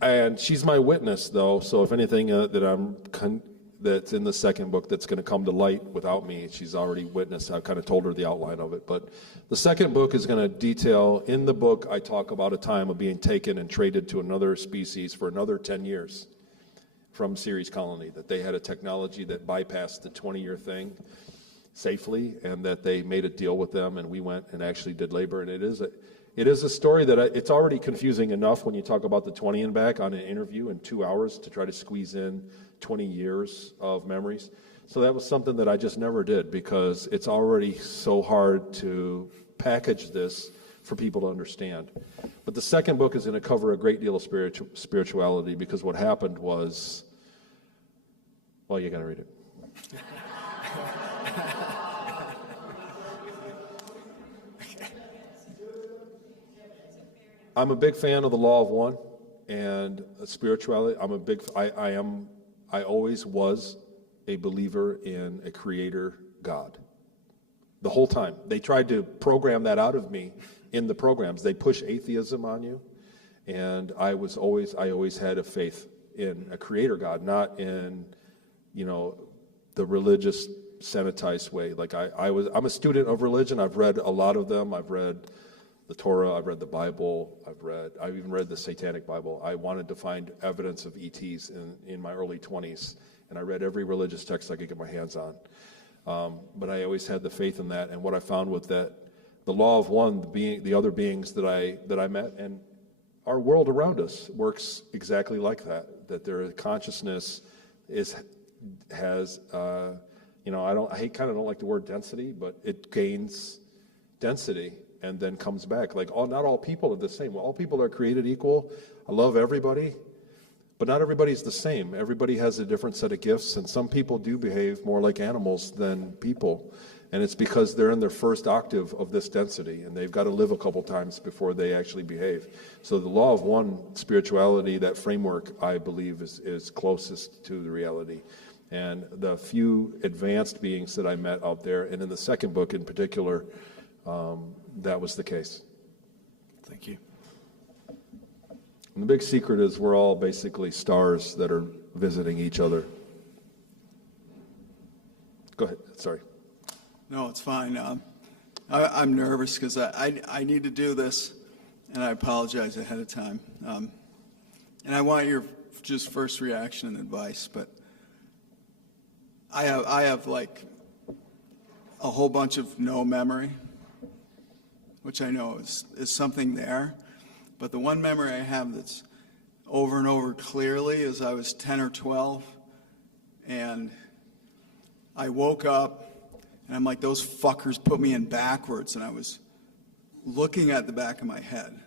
And she's my witness, though, so if anything that's in the second book that's going to come to light without me, she's already witnessed. I've kind of told her the outline of it. But the second book is going to detail, in the book, I talk about a time of being taken and traded to another species for another 10 years from Ceres Colony, that they had a technology that bypassed the 20-year thing safely, and that they made a deal with them, and we went and actually did labor. And it is a story that it's already confusing enough when you talk about the 20 and back on an interview in 2 hours to try to squeeze in 20 years of memories. So that was something that I just never did because it's already so hard to package this for people to understand. But the second book is going to cover a great deal of spirituality because what happened was, well, you got to read it. I'm a big fan of the law of one and spirituality. I always was a believer in a creator God. The whole time. They tried to program that out of me in the programs. They push atheism on you. And I always had a faith in a creator God, not in, the religious sanitized way. Like I'm a student of religion. I've read a lot of them. I've read the Torah, I've read the Bible, I've even read the Satanic Bible. I wanted to find evidence of ETs in my early 20s, and I read every religious text I could get my hands on. But I always had the faith in that, and what I found was that the law of one, the other beings that I met, and our world around us works exactly like that. That their consciousness has I kind of don't like the word density, but it gains density and then comes back. Like, not all people are the same. All people are created equal. I love everybody, but not everybody's the same. Everybody has a different set of gifts, and some people do behave more like animals than people. And it's because they're in their first octave of this density, and they've got to live a couple times before they actually behave. So the law of one spirituality, that framework, I believe, is closest to the reality. And the few advanced beings that I met out there, and in the second book in particular, that was the case. Thank you. And the big secret is we're all basically stars that are visiting each other. Go ahead, sorry. No, it's fine. I'm nervous because I need to do this, and I apologize ahead of time. And I want your just first reaction and advice, but I have like a whole bunch of no memory, which I know is something there. But the one memory I have that's over and over clearly is I was 10 or 12, and I woke up, and I'm like, those fuckers put me in backwards, and I was looking at the back of my head,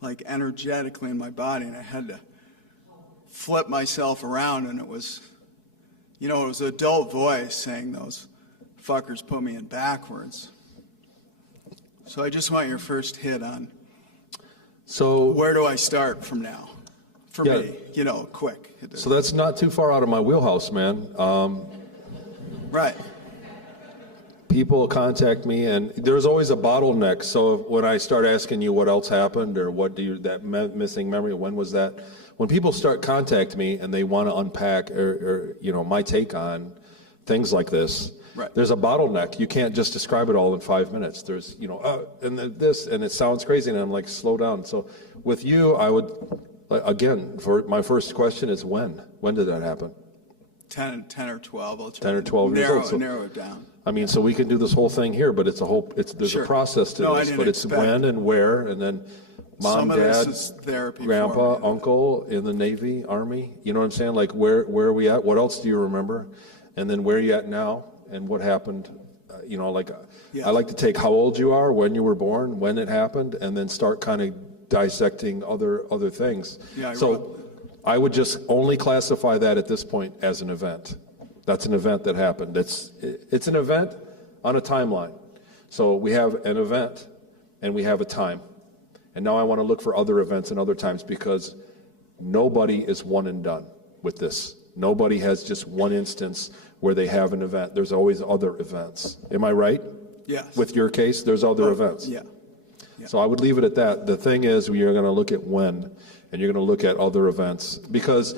like energetically in my body, and I had to flip myself around, and it was, it was an adult voice saying those fuckers put me in backwards. So I just want your first hit on where do I start from now? For me, quick. So that's not too far out of my wheelhouse, man. Right. People contact me, and there's always a bottleneck. So when I start asking you what else happened, or what do you, that missing memory, when was that? When people start contacting me and they want to unpack or my take on things like this, right. There's a bottleneck. You can't just describe it all in 5 minutes. There's, and this, and it sounds crazy, and I'm like, slow down. So with you, I would, again, for my first question is when? When did that happen? 10 or 12. I'll try 10 or 12 years old. So, narrow it down. I mean, so we can do this whole thing here, but there's Sure. a process to this, but it's when and where, and then mom, Some of dad, this is therapy grandpa, for me. uncle in the Navy, Army. You know what I'm saying? Like, where are we at? What else do you remember? And then where are you at now? And what happened? Yes. I like to take how old you are, when you were born, when it happened, and then start kind of dissecting other things. Yeah, I would just only classify that at this point as an event. That's an event that happened. It's an event on a timeline. So we have an event and we have a time. And now I want to look for other events and other times, because nobody is one and done with this. Nobody has just one instance where they have an event. There's always other events. Am I right? Yes. With your case, there's other events. Yeah. So I would leave it at that. The thing is, you're going to look at when, and you're going to look at other events. Because,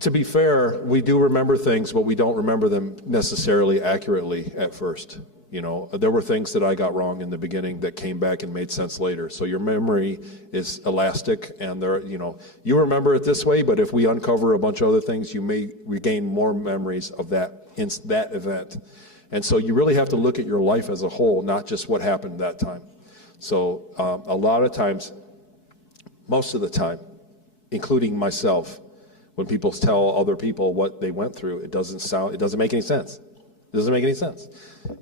to be fair, we do remember things, but we don't remember them necessarily accurately at first. There were things that I got wrong in the beginning that came back and made sense later. So your memory is elastic, and you remember it this way, but if we uncover a bunch of other things, you may regain more memories of that event. And so you really have to look at your life as a whole, not just what happened that time. So a lot of times, most of the time, including myself, when people tell other people what they went through, it doesn't make any sense. It doesn't make any sense.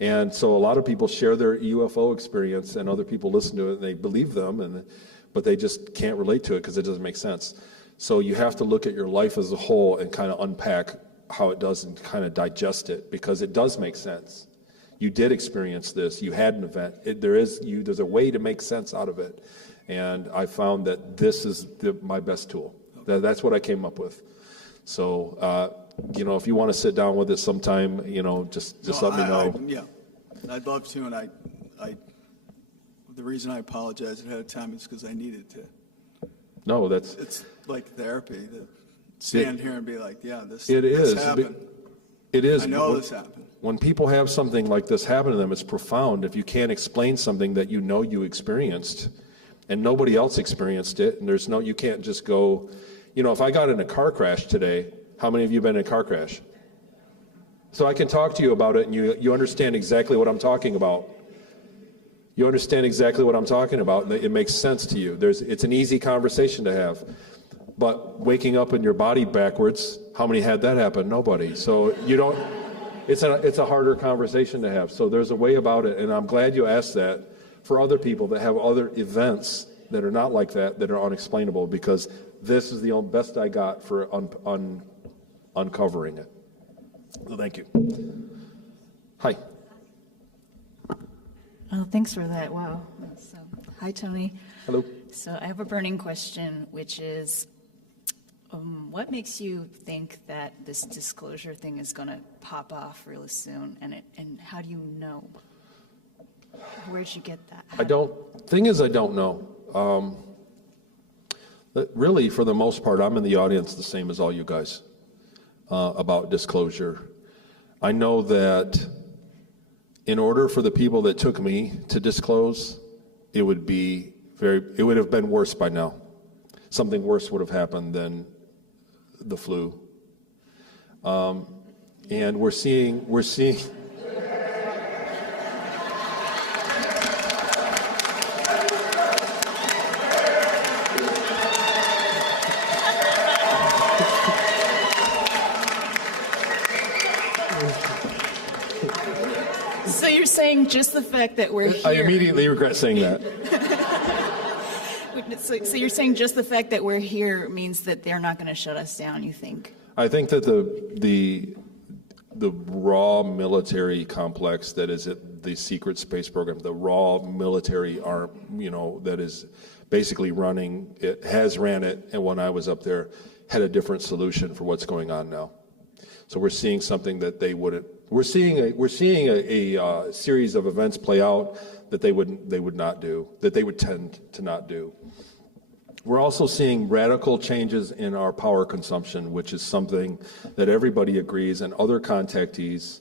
And so a lot of people share their UFO experience, and other people listen to it and they believe them, but they just can't relate to it because it doesn't make sense. So you have to look at your life as a whole and kind of unpack how it does and kind of digest it, because it does make sense. You did experience this. You had an event. There's a way to make sense out of it. And I found that this is my best tool. That's what I came up with. So, if you want to sit down with it sometime, just let me know. Yeah, I'd love to, and the reason I apologize ahead of time is because I needed to. No, it's like therapy to stand here and be like, yeah, this happened. It is. I know this happened. When people have something like this happen to them, it's profound. If you can't explain something that you experienced, and nobody else experienced it, and you can't just go, if I got in a car crash today. How many of you have been in a car crash? So I can talk to you about it, and you understand exactly what I'm talking about. You understand exactly what I'm talking about, and it makes sense to you. It's an easy conversation to have. But waking up in your body backwards, how many had that happen? Nobody. So it's a harder conversation to have. So there's a way about it, and I'm glad you asked that for other people that have other events that are not like that are unexplainable, because this is the best I got for uncovering it. So thank you. Hi. Oh, thanks for that. Wow. So, hi, Tony. Hello. So I have a burning question, which is, what makes you think that this disclosure thing is going to pop off really soon? And how do you know? Where'd you get that? I don't know. Really, for the most part, I'm in the audience the same as all you guys about disclosure. I know that in order for the people that took me to disclose, it would have been worse by now. Something worse would have happened than the flu. And we're seeing. So you're saying just the fact that we're here. I immediately regret saying that. So you're saying just the fact that we're here means that they're not going to shut us down, you think? I think that the raw military complex that is at the secret space program, the raw military arm, that is basically running it, has ran it, and when I was up there, had a different solution for what's going on now. So we're seeing something that they wouldn't. We're seeing a series of events play out that they would not do, that they would tend to not do. We're also seeing radical changes in our power consumption, which is something that everybody agrees, and other contactees.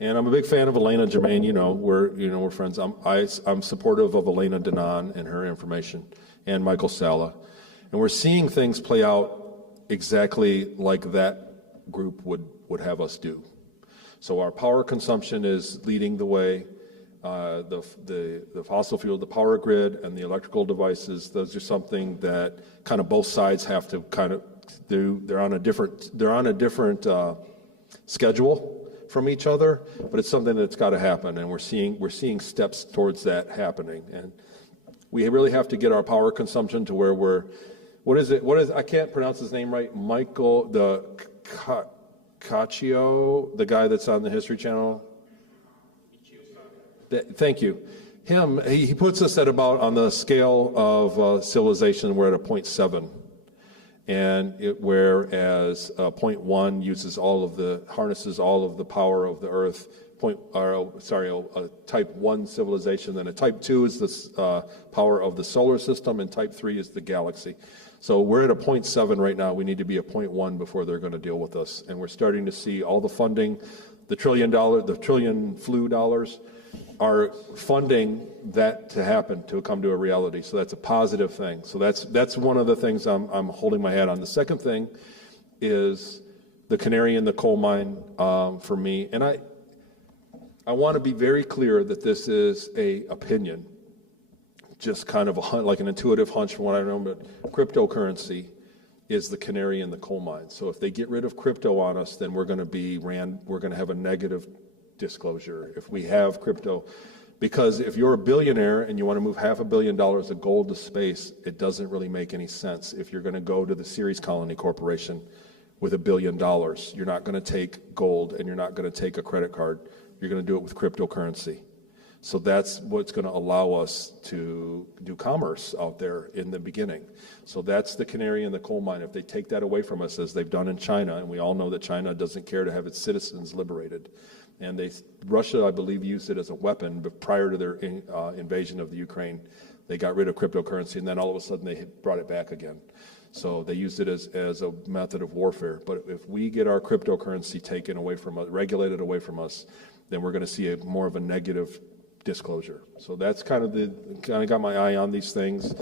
And I'm a big fan of Elena Germain. We're friends. I'm supportive of Elena Denon and her information, and Michael Sala. And we're seeing things play out exactly like that group would have us do. So our power consumption is leading the way. The fossil fuel, the power grid, and the electrical devices, those are something that kind of both sides have to kind of do. They're on a different schedule from each other, but it's something that's got to happen, and we're seeing steps towards that happening. And we really have to get our power consumption to where I can't pronounce his name right. Michael Caccio, the guy that's on the History Channel. Thank you. He puts us at about, on the scale of civilization, we're at a 0.7. And whereas 0.1 harnesses all of the power of the Earth. A type 1 civilization, then a type 2 is the power of the solar system, and type 3 is the galaxy. So we're at a 0.7 right now. We need to be a 0.1 before they're going to deal with us. And we're starting to see all the funding, the trillion flu dollars, are funding that to happen, to come to a reality. So that's a positive thing. So that's one of the things I'm holding my hat on. The second thing is the canary in the coal mine for me. And I want to be very clear that this is a opinion, just kind of like an intuitive hunch from what I know, but cryptocurrency is the canary in the coal mine. So if they get rid of crypto on us, then we're going to have a negative disclosure if we have crypto. Because if you're a billionaire and you want to move $500 million of gold to space, it doesn't really make any sense. If you're going to go to the Ceres Colony Corporation with $1 billion, you're not going to take gold and you're not going to take a credit card. You're going to do it with cryptocurrency. So that's what's going to allow us to do commerce out there in the beginning. So that's the canary in the coal mine. If they take that away from us, as they've done in China, and we all know that China doesn't care to have its citizens liberated, and Russia, I believe, used it as a weapon, but prior to their invasion of the Ukraine, they got rid of cryptocurrency, and then all of a sudden they brought it back again. So they used it as a method of warfare. But if we get our cryptocurrency taken away from us, regulated away from us, then we're going to see more of a negative disclosure. So that's kind of got my eye on these things.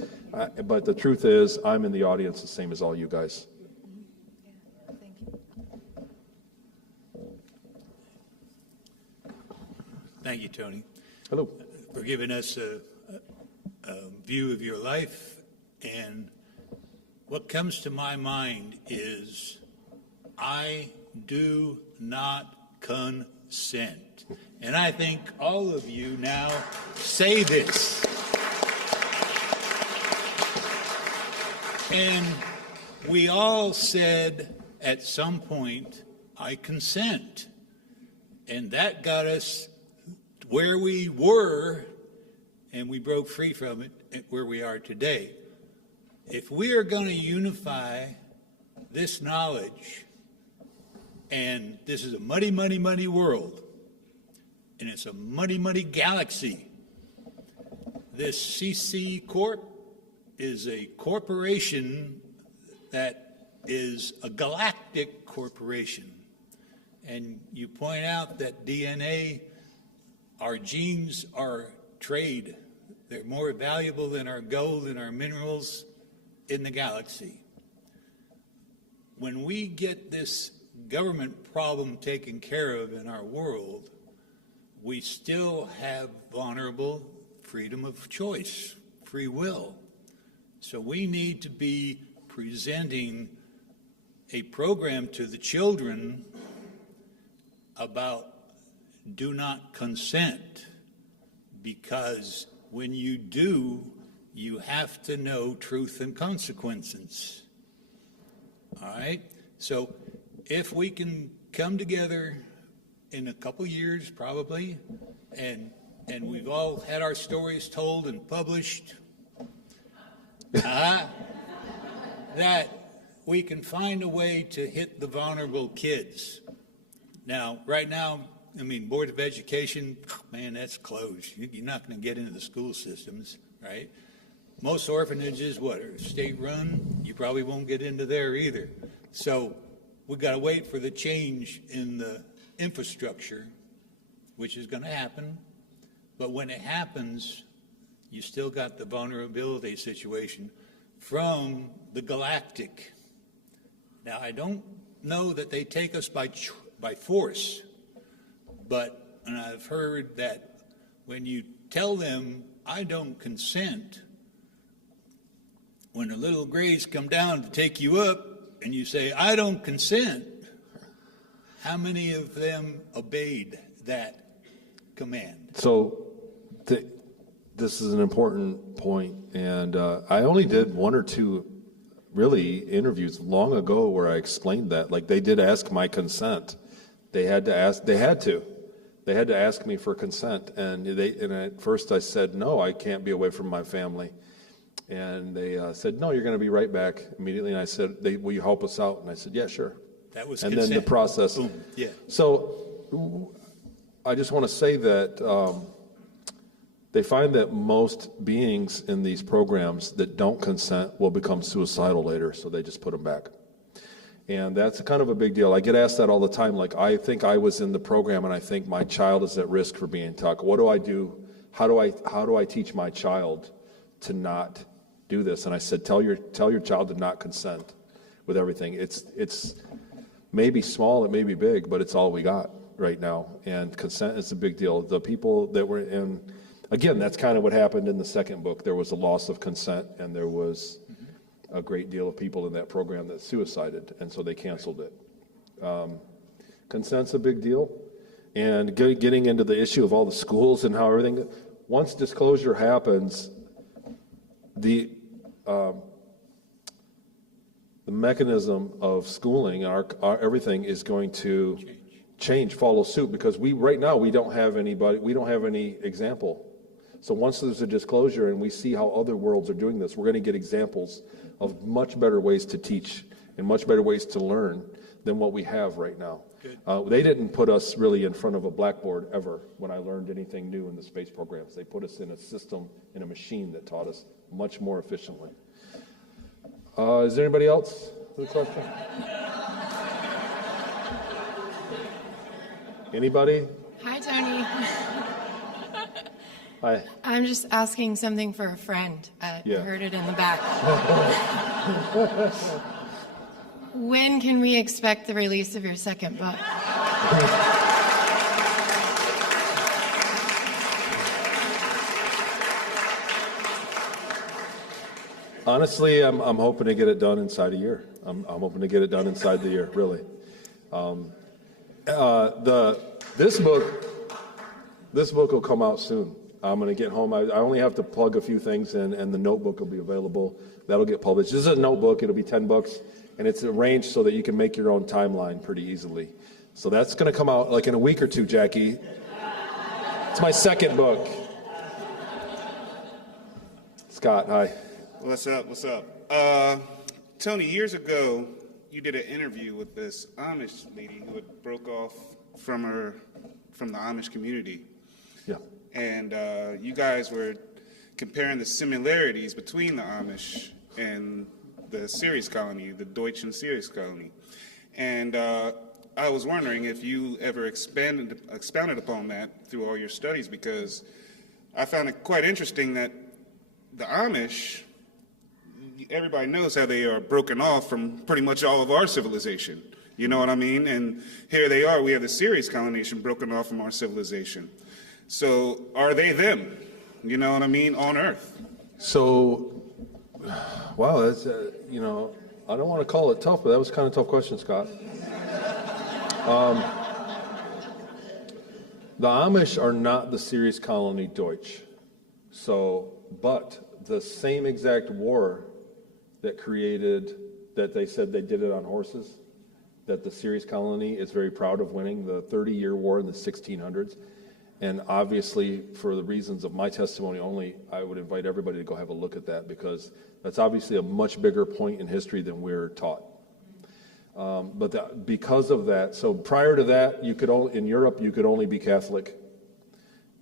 But the truth is, I'm in the audience the same as all you guys. Thank you. Thank you, Tony. Hello. For giving us a view of your life. And what comes to my mind is, I do not consent. And I think all of you now say this. And we all said at some point, I consent. And that got us where we were and we broke free from it at where we are today. If we are going to unify this knowledge, and this is a muddy, muddy, muddy world, and it's a muddy, muddy galaxy, this CC Corp is a corporation that is a galactic corporation. And you point out that DNA, our genes are trade. They're more valuable than our gold and our minerals in the galaxy. When we get this government problem taken care of in our world, we still have vulnerable freedom of choice, free will. So we need to be presenting a program to the children about do not consent, because when you do, you have to know truth and consequences. All right? So if we can come together in a couple years, probably, and we've all had our stories told and published, that we can find a way to hit the vulnerable kids. Now, right now, I mean, Board of Education, man, that's closed. You're not going to get into the school systems, right? Most orphanages, are state-run? You probably won't get into there either. So we've got to wait for the change in the infrastructure, which is going to happen. But when it happens, you still got the vulnerability situation from the galactic. Now, I don't know that they take us by force, and I've heard that when you tell them, I don't consent, when the little grays come down to take you up and you say, I don't consent, how many of them obeyed that command? So this is an important point, and I only did one or two really interviews long ago where I explained that. Like, they did ask my consent. They had to ask me for consent, and at first I said, no, I can't be away from my family. And they said, no, you're going to be right back immediately. And I said, will you help us out? And I said, yeah, sure. That was and consent. Then the process. Boom. Yeah. So I just want to say that they find that most beings in these programs that don't consent will become suicidal later, so they just put them back. And that's kind of a big deal. I get asked that all the time. Like, I think I was in the program and I think my child is at risk for being stuck. What do I do? How do I teach my child to not do this? And I said, tell your child to not consent with everything. It's maybe small, it may be big, but it's all we got right now. And consent is a big deal. The people that were in, again, that's kind of what happened in the second book. There was a loss of consent, and there was a great deal of people in that program that suicided, and so they canceled it. Consent's a big deal. And getting into the issue of all the schools and how everything, once disclosure happens, the mechanism of schooling, our everything is going to change, follow suit, because right now we don't have any example. So once there's a disclosure and we see how other worlds are doing this, we're going to get examples of much better ways to teach and much better ways to learn than what we have right now. They didn't put us really in front of a blackboard ever when I learned anything new in the space programs. They put us in a system, in a machine that taught us much more efficiently. Is there anybody else with a question? Anybody? Hi, Tony. Hi. I'm just asking something for a friend. I heard it in the back. When can we expect the release of your second book? Honestly, I'm hoping to get it done inside a year. I'm hoping to get it done inside the year, really. This book will come out soon. I'm going to get home. I only have to plug a few things in, and the notebook will be available. That'll get published. This is a notebook. It'll be $10, and it's arranged so that you can make your own timeline pretty easily. So that's going to come out like in a week or two, Jackie. It's my second book. Scott, hi. What's up? What's up? Tony, years ago, you did an interview with this Amish lady who had broke off from the Amish community. Yeah. And you guys were comparing the similarities between the Amish and the Ceres Colony, the Deutsch and Ceres Colony. And I was wondering if you ever expounded upon that through all your studies, because I found it quite interesting that the Amish, everybody knows how they are broken off from pretty much all of our civilization. You know what I mean? And here they are, we have the Ceres Colony broken off from our civilization. So are they them? You know what I mean? On Earth. So, wow, that's, you know, I don't want to call it tough, but that was kind of a tough question, Scott. The Amish are not the Ceres Colony Deutsch. So, but the same exact war that they said they did it on horses, that the Ceres Colony is very proud of winning, the 30-year war in the 1600s. And obviously, for the reasons of my testimony only, I would invite everybody to go have a look at that, because that's obviously a much bigger point in history than we're taught. Because of that, so prior to that, in Europe, you could only be Catholic,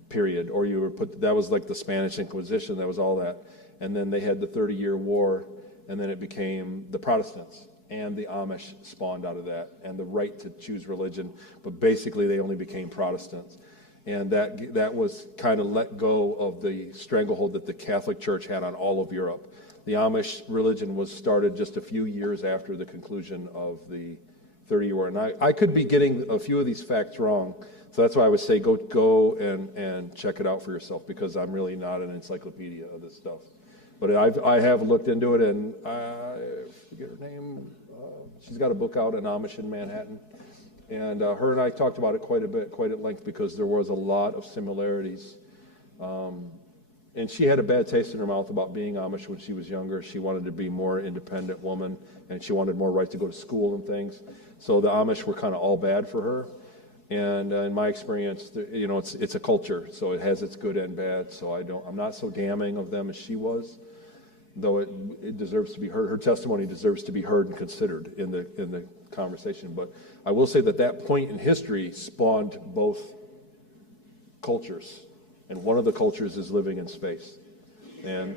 period. Or you were that was like the Spanish Inquisition, that was all that. And then they had the 30-year war, and then it became the Protestants. And the Amish spawned out of that, and the right to choose religion. But basically, they only became Protestants. And that was kind of let go of the stranglehold that the Catholic Church had on all of Europe. The Amish religion was started just a few years after the conclusion of the 30-year war. And I could be getting a few of these facts wrong, so that's why I would say go and check it out for yourself, because I'm really not an encyclopedia of this stuff. But I have looked into it, and I forget her name. She's got a book out, An Amish in Manhattan. And her and I talked about it quite at length, because there was a lot of similarities. And she had a bad taste in her mouth about being Amish when she was younger. She wanted to be more independent woman, and she wanted more right to go to school and things. So the Amish were kind of all bad for her. And in my experience, you know, it's a culture, so it has its good and bad. So I'm not so damning of them as she was, though it deserves to be heard. Her testimony deserves to be heard and considered in the conversation. But I will say that point in history spawned both cultures, and one of the cultures is living in space. And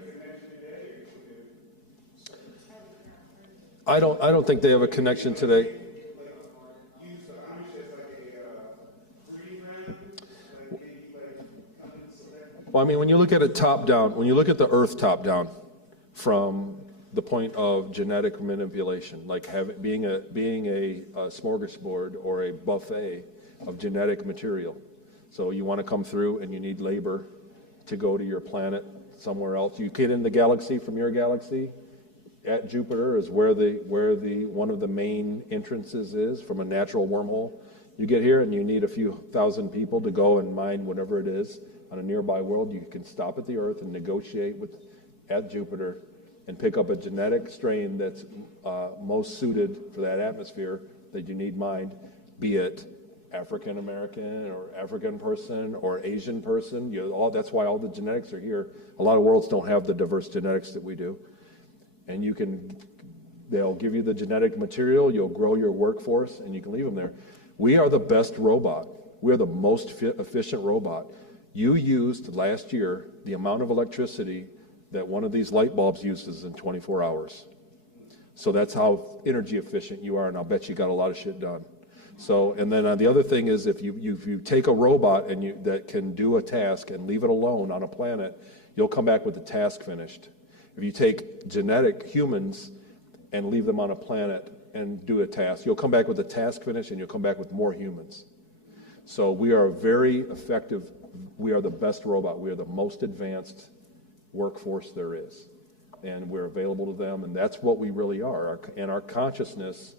I don't think they have a connection today. Well, I mean, when you look at it top down, when you look at the Earth top down, from the point of genetic manipulation, like being a smorgasbord or a buffet of genetic material. So you want to come through and you need labor to go to your planet somewhere else. You get in the galaxy from your galaxy. At Jupiter is where one of the main entrances is from a natural wormhole. You get here and you need a few thousand people to go and mine whatever it is on a nearby world. You can stop at the Earth and negotiate at Jupiter and pick up a genetic strain that's most suited for that atmosphere that you need mined, be it African American or African person or Asian person. That's why all the genetics are here. A lot of worlds don't have the diverse genetics that we do. And they'll give you the genetic material, you'll grow your workforce, and you can leave them there. We are the best robot. We're the most efficient robot. You used last year the amount of electricity that one of these light bulbs uses in 24 hours. So that's how energy efficient you are, and I'll bet you got a lot of shit done. So, and then the other thing is, if you take a robot that can do a task and leave it alone on a planet, you'll come back with the task finished. If you take genetic humans and leave them on a planet and do a task, you'll come back with the task finished, and you'll come back with more humans. So we are very effective. We are the best robot. We are the most advanced workforce there is, and we're available to them, and that's what we really are. And our consciousness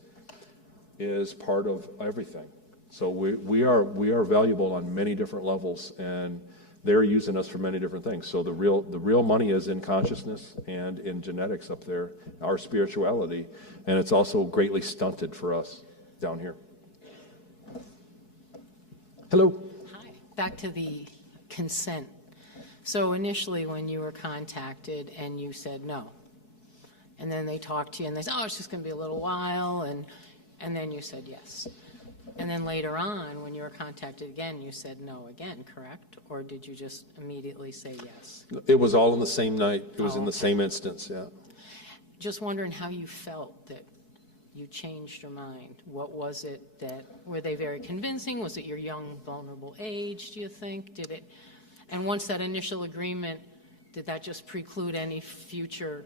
is part of everything. So we are valuable on many different levels, and they're using us for many different things. So the real money is in consciousness and in genetics up there, our spirituality, and it's also greatly stunted for us down here. Hello. Hi. Back to the consent. So initially, when you were contacted and you said no, and then they talked to you and they said, oh, it's just going to be a little while, and then you said yes. And then later on, when you were contacted again, you said no again, correct? Or did you just immediately say yes? It was all in the same night. It was in the same instance, yeah. Just wondering how you felt that you changed your mind. What was it that, were they very convincing? Was it your young, vulnerable age, do you think? Did it, and once that initial agreement, did that just preclude any future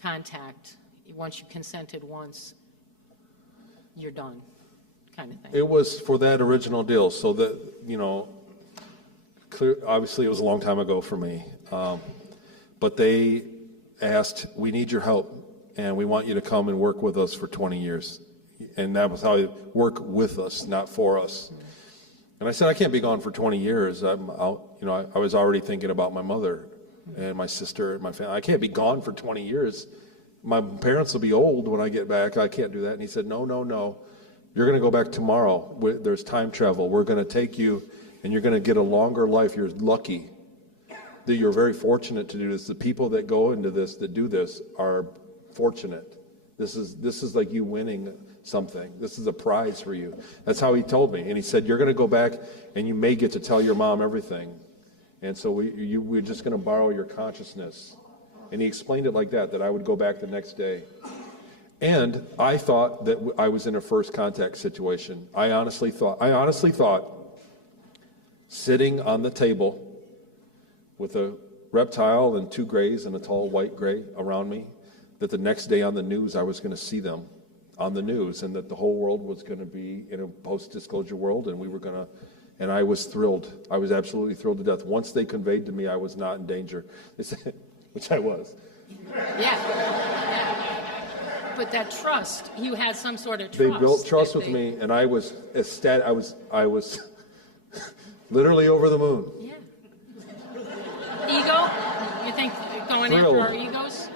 contact? Once you consented once, you're done, kind of thing. It was for that original deal, so that, you know, obviously it was a long time ago for me, but they asked, we need your help, and we want you to come and work with us for 20 years. And that was how they work with us, not for us. And I said, I can't be gone for 20 years. I'm out, you know, I was already thinking about my mother and my sister and my family. I can't be gone for 20 years. My parents will be old when I get back. I can't do that. And he said, no, no, no. You're going to go back tomorrow. There's time travel. We're going to take you, and you're going to get a longer life. You're lucky that you're very fortunate to do this. The people that go into this, that do this, are fortunate. This is like you winning something. This is a prize for you. That's how he told me. And he said, you're going to go back, and you may get to tell your mom everything. And so we're just going to borrow your consciousness. And he explained it like that I would go back the next day. And I thought that I was in a first contact situation. I honestly thought sitting on the table with a reptile and two grays and a tall white gray around me, that the next day on the news I was going to see them on the news, and that the whole world was going to be in a post-disclosure world, and we were going to, and I was thrilled. I was absolutely thrilled to death. Once they conveyed to me I was not in danger, they said, which I was. Yeah. But that trust, you had some sort of trust. They built trust with me, and I was ecstatic. I was literally over the moon. Yeah. Ego? You think going after our egos?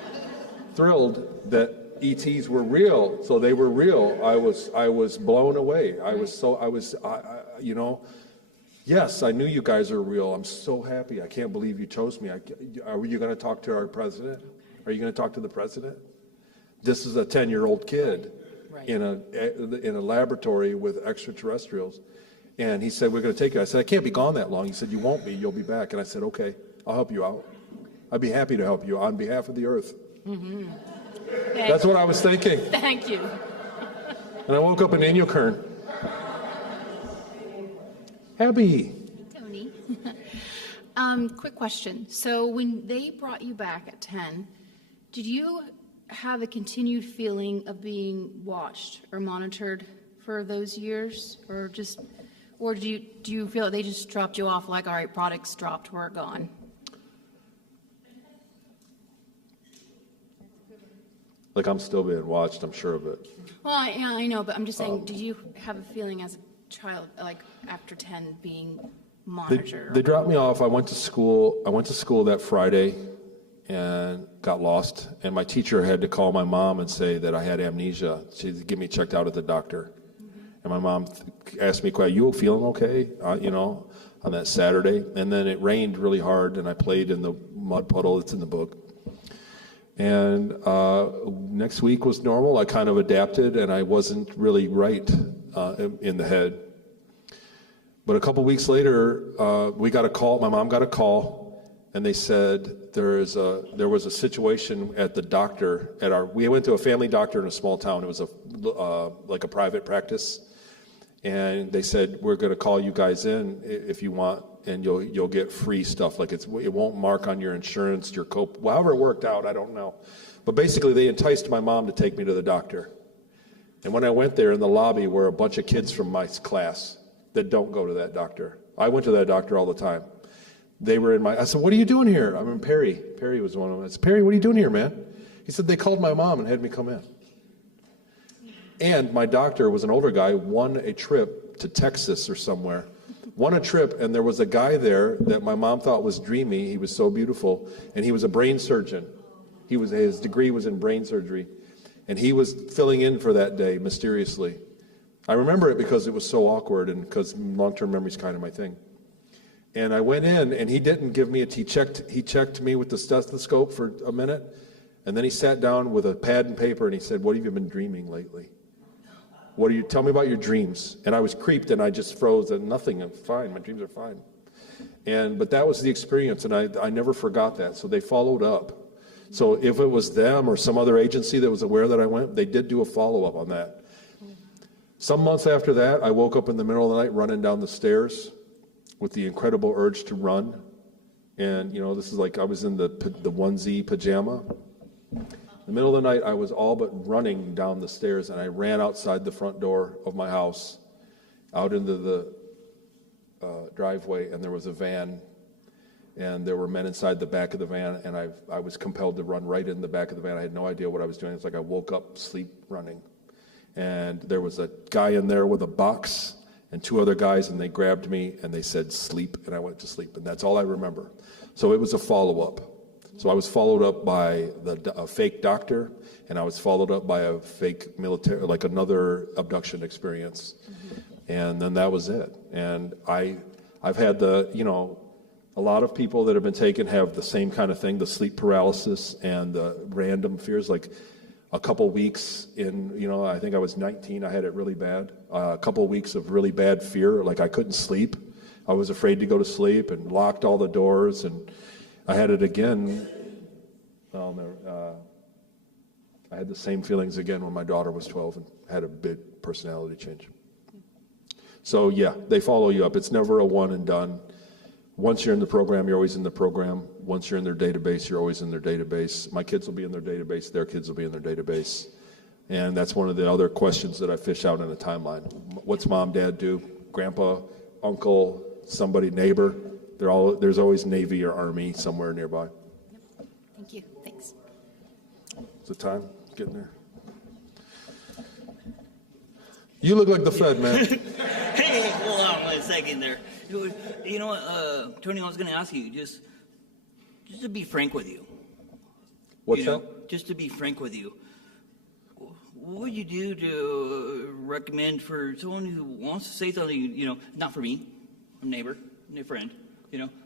Thrilled that ETs were real, so they were real. I was blown away. You know, yes, I knew you guys are real. I'm so happy. I can't believe you chose me. Are you going to talk to our president? Are you going to talk to the president? This is a 10-year-old kid in a laboratory with extraterrestrials. And he said, we're going to take you. I said, I can't be gone that long. He said, you won't be. You'll be back. And I said, okay, I'll help you out. I'd be happy to help you on behalf of the earth. Mm-hmm. That's what I was thinking. Thank you. And I woke up in Inyokern. Happy. Tony. Quick question. So when they brought you back at 10, did you have a continued feeling of being watched or monitored for those years, or do you feel they just dropped you off like, all right, products dropped, we're gone? Like I'm still being watched, I'm sure of it. Well, yeah, I know, but I'm just saying, did you have a feeling as a child, like after 10, being monitored? They dropped me off. I went to school that Friday and got lost. And my teacher had to call my mom and say that I had amnesia. She'd get me checked out at the doctor. Mm-hmm. And my mom asked me, "Are you feeling okay?" You know, on that Saturday. And then it rained really hard, and I played in the mud puddle. It's in the book. And next week was normal. I kind of adapted, and I wasn't really right in the head. But a couple weeks later, we got a call. My mom got a call, and they said there was a situation at the doctor we went to a family doctor in a small town. It was like a private practice, and they said, we're going to call you guys in if you want, and you'll get free stuff. Like it won't mark on your insurance, your however it worked out, I don't know. But basically, they enticed my mom to take me to the doctor. And when I went there, in the lobby were a bunch of kids from my class that don't go to that doctor. I went to that doctor all the time. They were I said, what are you doing here? I'm in Perry. Perry was one of them. I said, Perry, what are you doing here, man? He said, they called my mom and had me come in. And my doctor was an older guy, won a trip to Texas or somewhere. Won a trip, and there was a guy there that my mom thought was dreamy. He was so beautiful, and he was a brain surgeon. His degree was in brain surgery, and he was filling in for that day mysteriously. I remember it because it was so awkward, and because long-term memory is kind of my thing. And I went in, and he didn't give me he checked me with the stethoscope for a minute, and then he sat down with a pad and paper, and he said, "What have you been dreaming lately? Tell me about your dreams." And I was creeped, and I just froze, and nothing, I'm fine, my dreams are fine. But that was the experience, and I never forgot that, so they followed up. So if it was them or some other agency that was aware that I went, they did do a follow-up on that. Some months after that, I woke up in the middle of the night running down the stairs with the incredible urge to run. And, this is like I was in the onesie pajama. In the middle of the night, I was all but running down the stairs, and I ran outside the front door of my house, out into the driveway, and there was a van, and there were men inside the back of the van, and I was compelled to run right in the back of the van. I had no idea what I was doing. It's like I woke up, sleep, running. And there was a guy in there with a box and two other guys, and they grabbed me, and they said, "Sleep," and I went to sleep, and that's all I remember. So it was a follow-up. So I was followed up by a fake doctor, and I was followed up by a fake military, like another abduction experience. And then that was it. And I've had a lot of people that have been taken have the same kind of thing, the sleep paralysis and the random fears. Like a couple weeks in, I think I was 19, I had it really bad. A couple weeks of really bad fear, like I couldn't sleep. I was afraid to go to sleep and locked all the doors, and I had it again. I had the same feelings again when my daughter was 12 and had a big personality change. So yeah, they follow you up. It's never a one and done. Once you're in the program, you're always in the program. Once you're in their database, you're always in their database. My kids will be in their database. Their kids will be in their database. And that's one of the other questions that I fish out in a timeline. What's mom, dad do? Grandpa, uncle, somebody, neighbor? There's always Navy or Army somewhere nearby. Thank you. Thanks. Is it time? Getting there. You look like the Fed, man. Hey, hold on a second there. You know what, Tony, I was going to ask you, just to be frank with you. What's that? Just to be frank with you. What would you do to recommend for someone who wants to say something, not for me, a neighbor, a friend,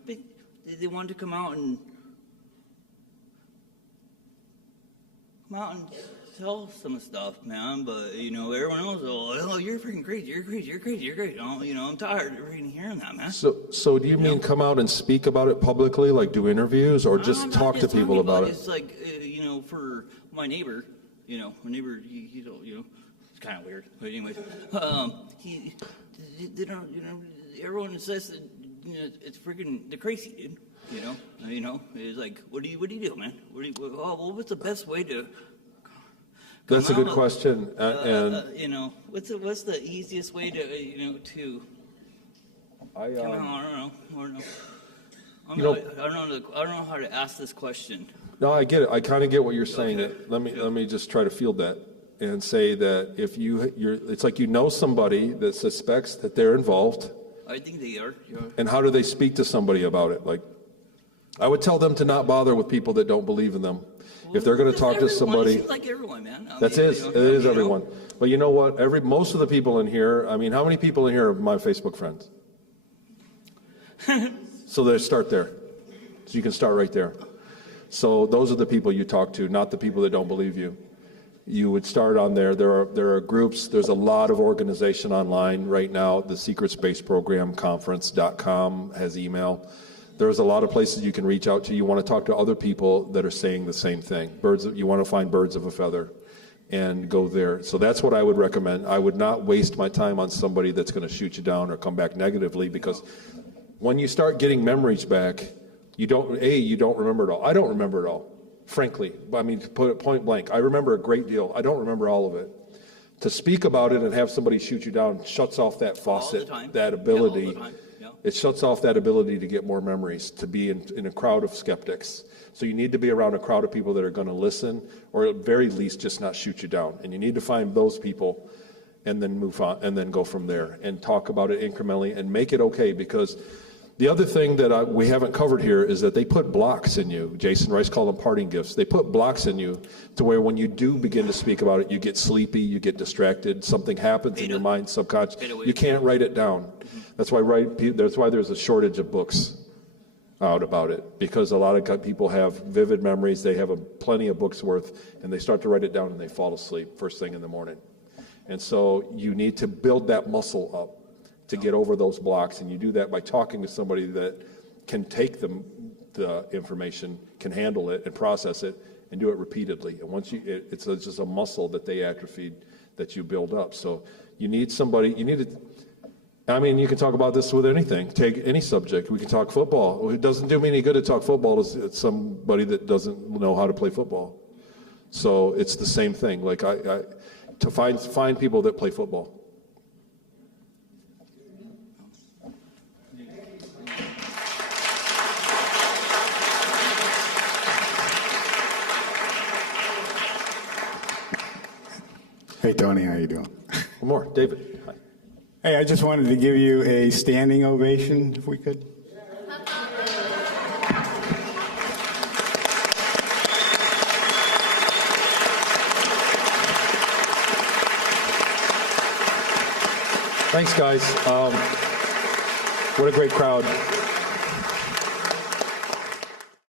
but they want to come out and tell some stuff, man, but, everyone else, oh, you're freaking crazy, you're crazy. I'm tired of hearing that, man. So do you mean come out and speak about it publicly, like do interviews, or just talk to people about it? It's like, for my neighbor, he's kind of weird, but anyways, everyone says that, it's freaking, they're crazy, dude, it's like, what do you do, man? What's the best way to... That's a good question. What's the easiest way to I don't know. I don't know how to ask this question. No, I get it. I kind of get what you're saying. Okay. Let me just try to field that and say that if it's like somebody that suspects that they're involved. I think they are. Yeah. And how do they speak to somebody about it? Like, I would tell them to not bother with people that don't believe in them. If they're going to talk to somebody, it seems like everyone, man. It is everyone. But you know what? Most of the people in here. I mean, how many people in here are my Facebook friends? So they start there. So you can start right there. So those are the people you talk to, not the people that don't believe you. You would start on there. There are groups. There's a lot of organization online right now. The Secret Space Program Conference.com has email. There's a lot of places you can reach out to. You want to talk to other people that are saying the same thing. You want to find birds of a feather and go there. So that's what I would recommend. I would not waste my time on somebody that's going to shoot you down or come back negatively, because when you start getting memories back, you don't remember it all. I don't remember it all, frankly. I mean, to put it point blank, I remember a great deal. I don't remember all of it. To speak about it and have somebody shoot you down shuts off that faucet, that ability. It shuts off that ability to get more memories, to be in a crowd of skeptics. So you need to be around a crowd of people that are going to listen, or at very least just not shoot you down. And you need to find those people and then move on and then go from there and talk about it incrementally and make it okay, because The other thing that we haven't covered here is that they put blocks in you. Jason Rice called them parting gifts. They put blocks in you to where when you do begin to speak about it, you get sleepy, you get distracted, something happens in your mind, subconscious. You can't write it down. That's why there's a shortage of books out about it, because a lot of people have vivid memories. They have plenty of books worth, and they start to write it down and they fall asleep first thing in the morning. And so you need to build that muscle up to get over those blocks, and you do that by talking to somebody that can take the information, can handle it and process it, and do it repeatedly. And once it's just a muscle that they atrophied that you build up. So you need somebody. You can talk about this with anything. Take any subject. We can talk football. It doesn't do me any good to talk football to somebody that doesn't know how to play football. So it's the same thing. Like to find people that play football. Hey, Tony, how you doing? One more, David. Hi. Hey, I just wanted to give you a standing ovation, if we could. Thanks, guys. What a great crowd.